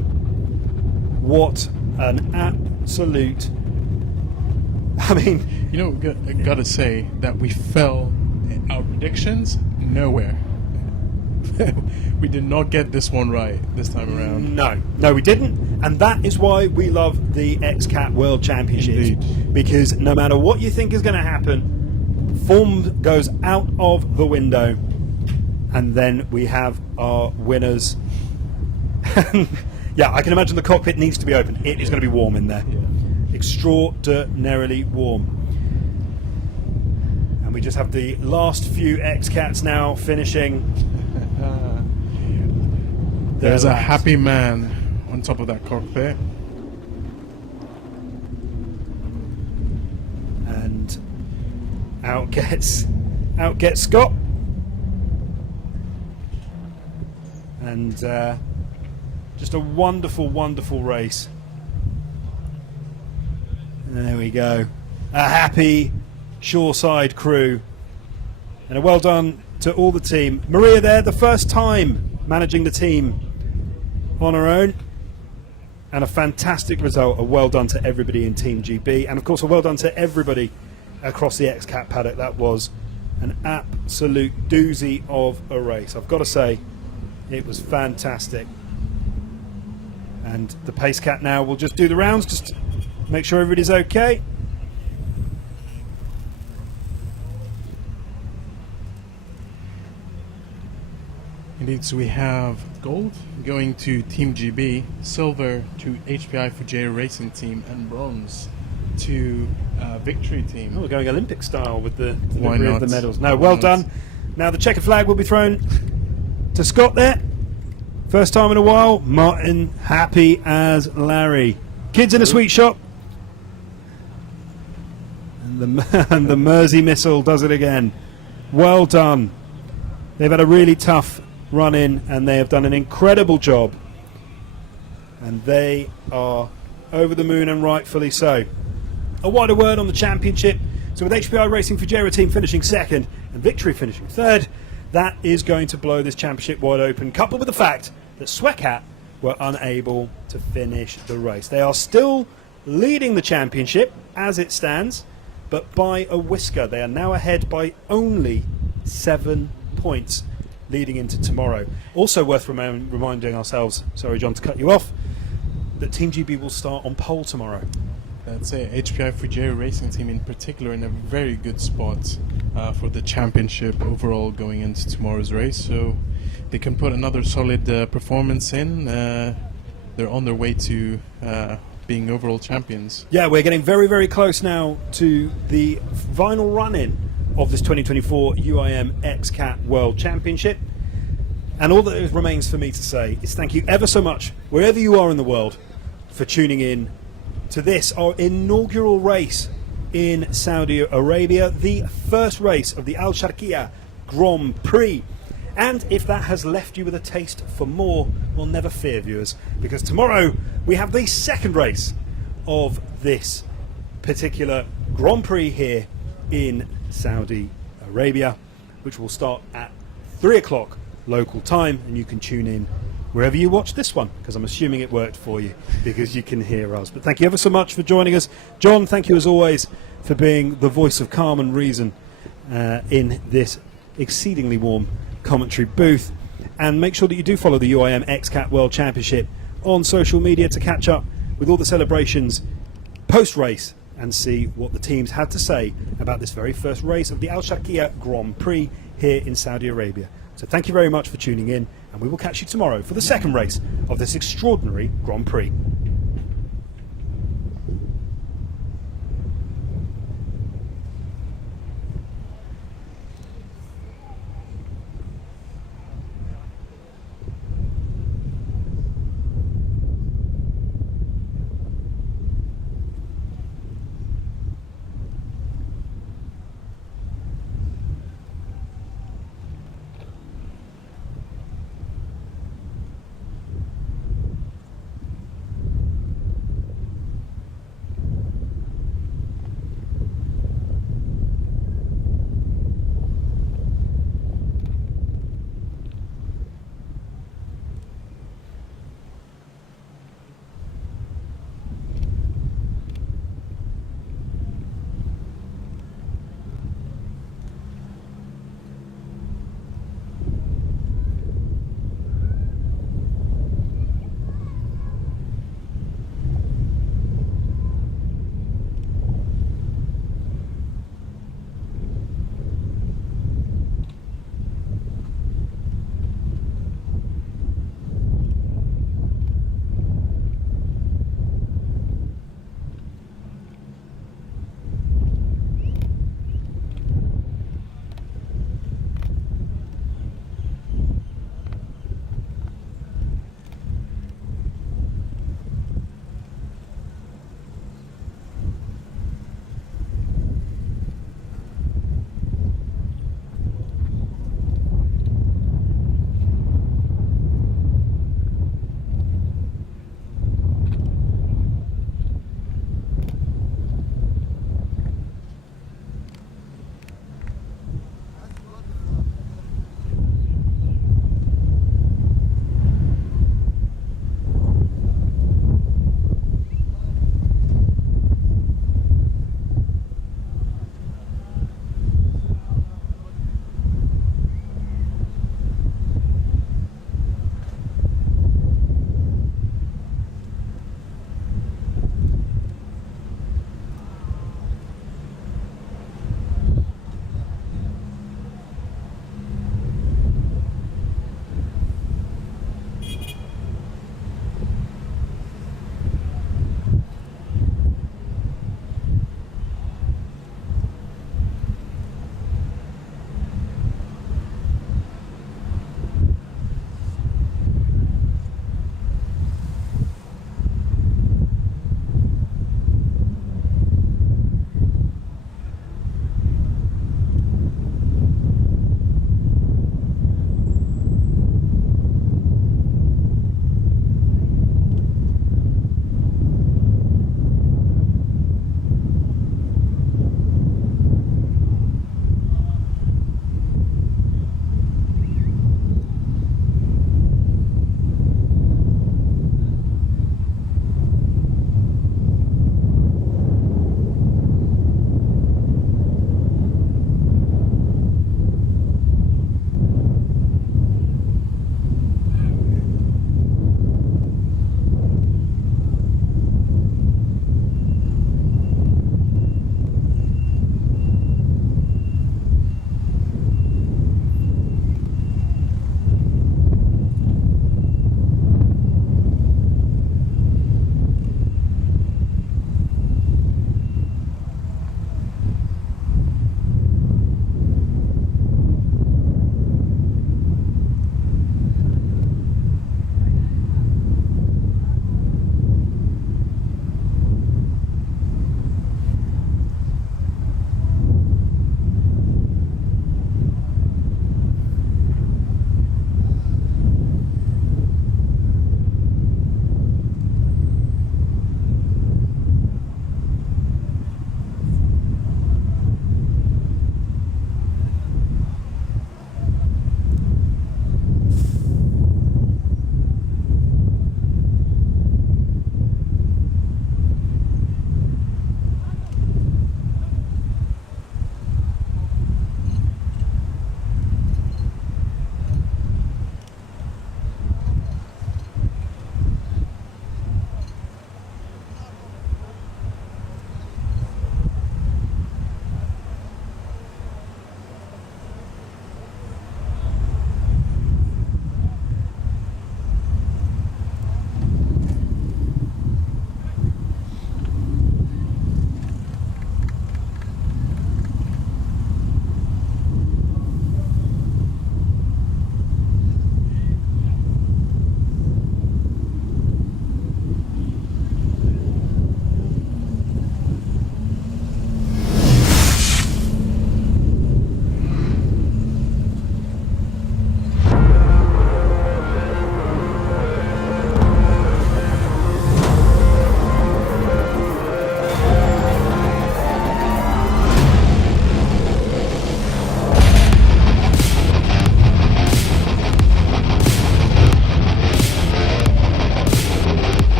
What an absolute, I mean, you know, I gotta say that we fell in our predictions nowhere. We did not get this one right this time around. No, we didn't, and that is why we love the Xcat World Championships. Indeed. Because no matter what you think is going to happen, form goes out of the window, and then we have our winners. Yeah, I can imagine the cockpit needs to be open. It is going to be warm in there. Yeah. Extraordinarily warm. And we just have the last few Xcats now finishing. There's a happy man on top of that cockpit. And out gets Scott. And just a wonderful, wonderful race. There we go. A happy shoreside crew. And a well done to all the team. Maria there, the first time managing the team on her own. And a fantastic result. A well done to everybody in Team GB. And of course a well done to everybody across the Xcat paddock. That was an absolute doozy of a race. I've got to say, it was fantastic. And the pace cat now will just do the rounds, just to make sure everybody's okay. Indeed, so we have gold going to Team GB, silver to HPI Fujairah Racing Team, and bronze to Victory Team. Oh, we're going Olympic style with the Why delivery not? of the medals. No, well done. Now the checkered flag will be thrown to Scott there. First time in a while. Martin happy as Larry. Kids in a sweet shop. And the Mersey missile does it again. Well done. They've had a really tough run in and they have done an incredible job. And they are over the moon, and rightfully so. A wider word on the championship. So with HPI Racing Fujairah Team finishing second and Victory finishing third, that is going to blow this championship wide open, coupled with the fact that Sweekat were unable to finish the race. They are still leading the championship as it stands, but by a whisker. They are now ahead by only 7 points leading into tomorrow. Also worth reminding ourselves, sorry John to cut you off, that Team GB will start on pole tomorrow. That's it. HPI Fujairah Racing Team in particular in a very good spot for the championship overall going into tomorrow's race. So they can put another solid performance in. They're on their way to being overall champions. Yeah, we're getting very, very close now to the final run-in of this 2024 UIM Xcat World Championship. And all that remains for me to say is thank you ever so much, wherever you are in the world, for tuning in to this, our inaugural race in Saudi Arabia, the first race of the Alsharqiyah Grand Prix. And if that has left you with a taste for more, well, never fear, viewers, because tomorrow we have the second race of this particular Grand Prix here in Saudi Arabia, which will start at 3 o'clock local time, and you can tune in wherever you watch this one, because I'm assuming it worked for you because you can hear us. But thank you ever so much for joining us. John, thank you as always for being the voice of calm and reason in this exceedingly warm commentary booth. And make sure that you do follow the UIM Xcat World Championship on social media to catch up with all the celebrations post-race and see what the teams had to say about this very first race of the Alsharqiyah Grand Prix here in Saudi Arabia. So thank you very much for tuning in, and we will catch you tomorrow for the second race of this extraordinary Grand Prix.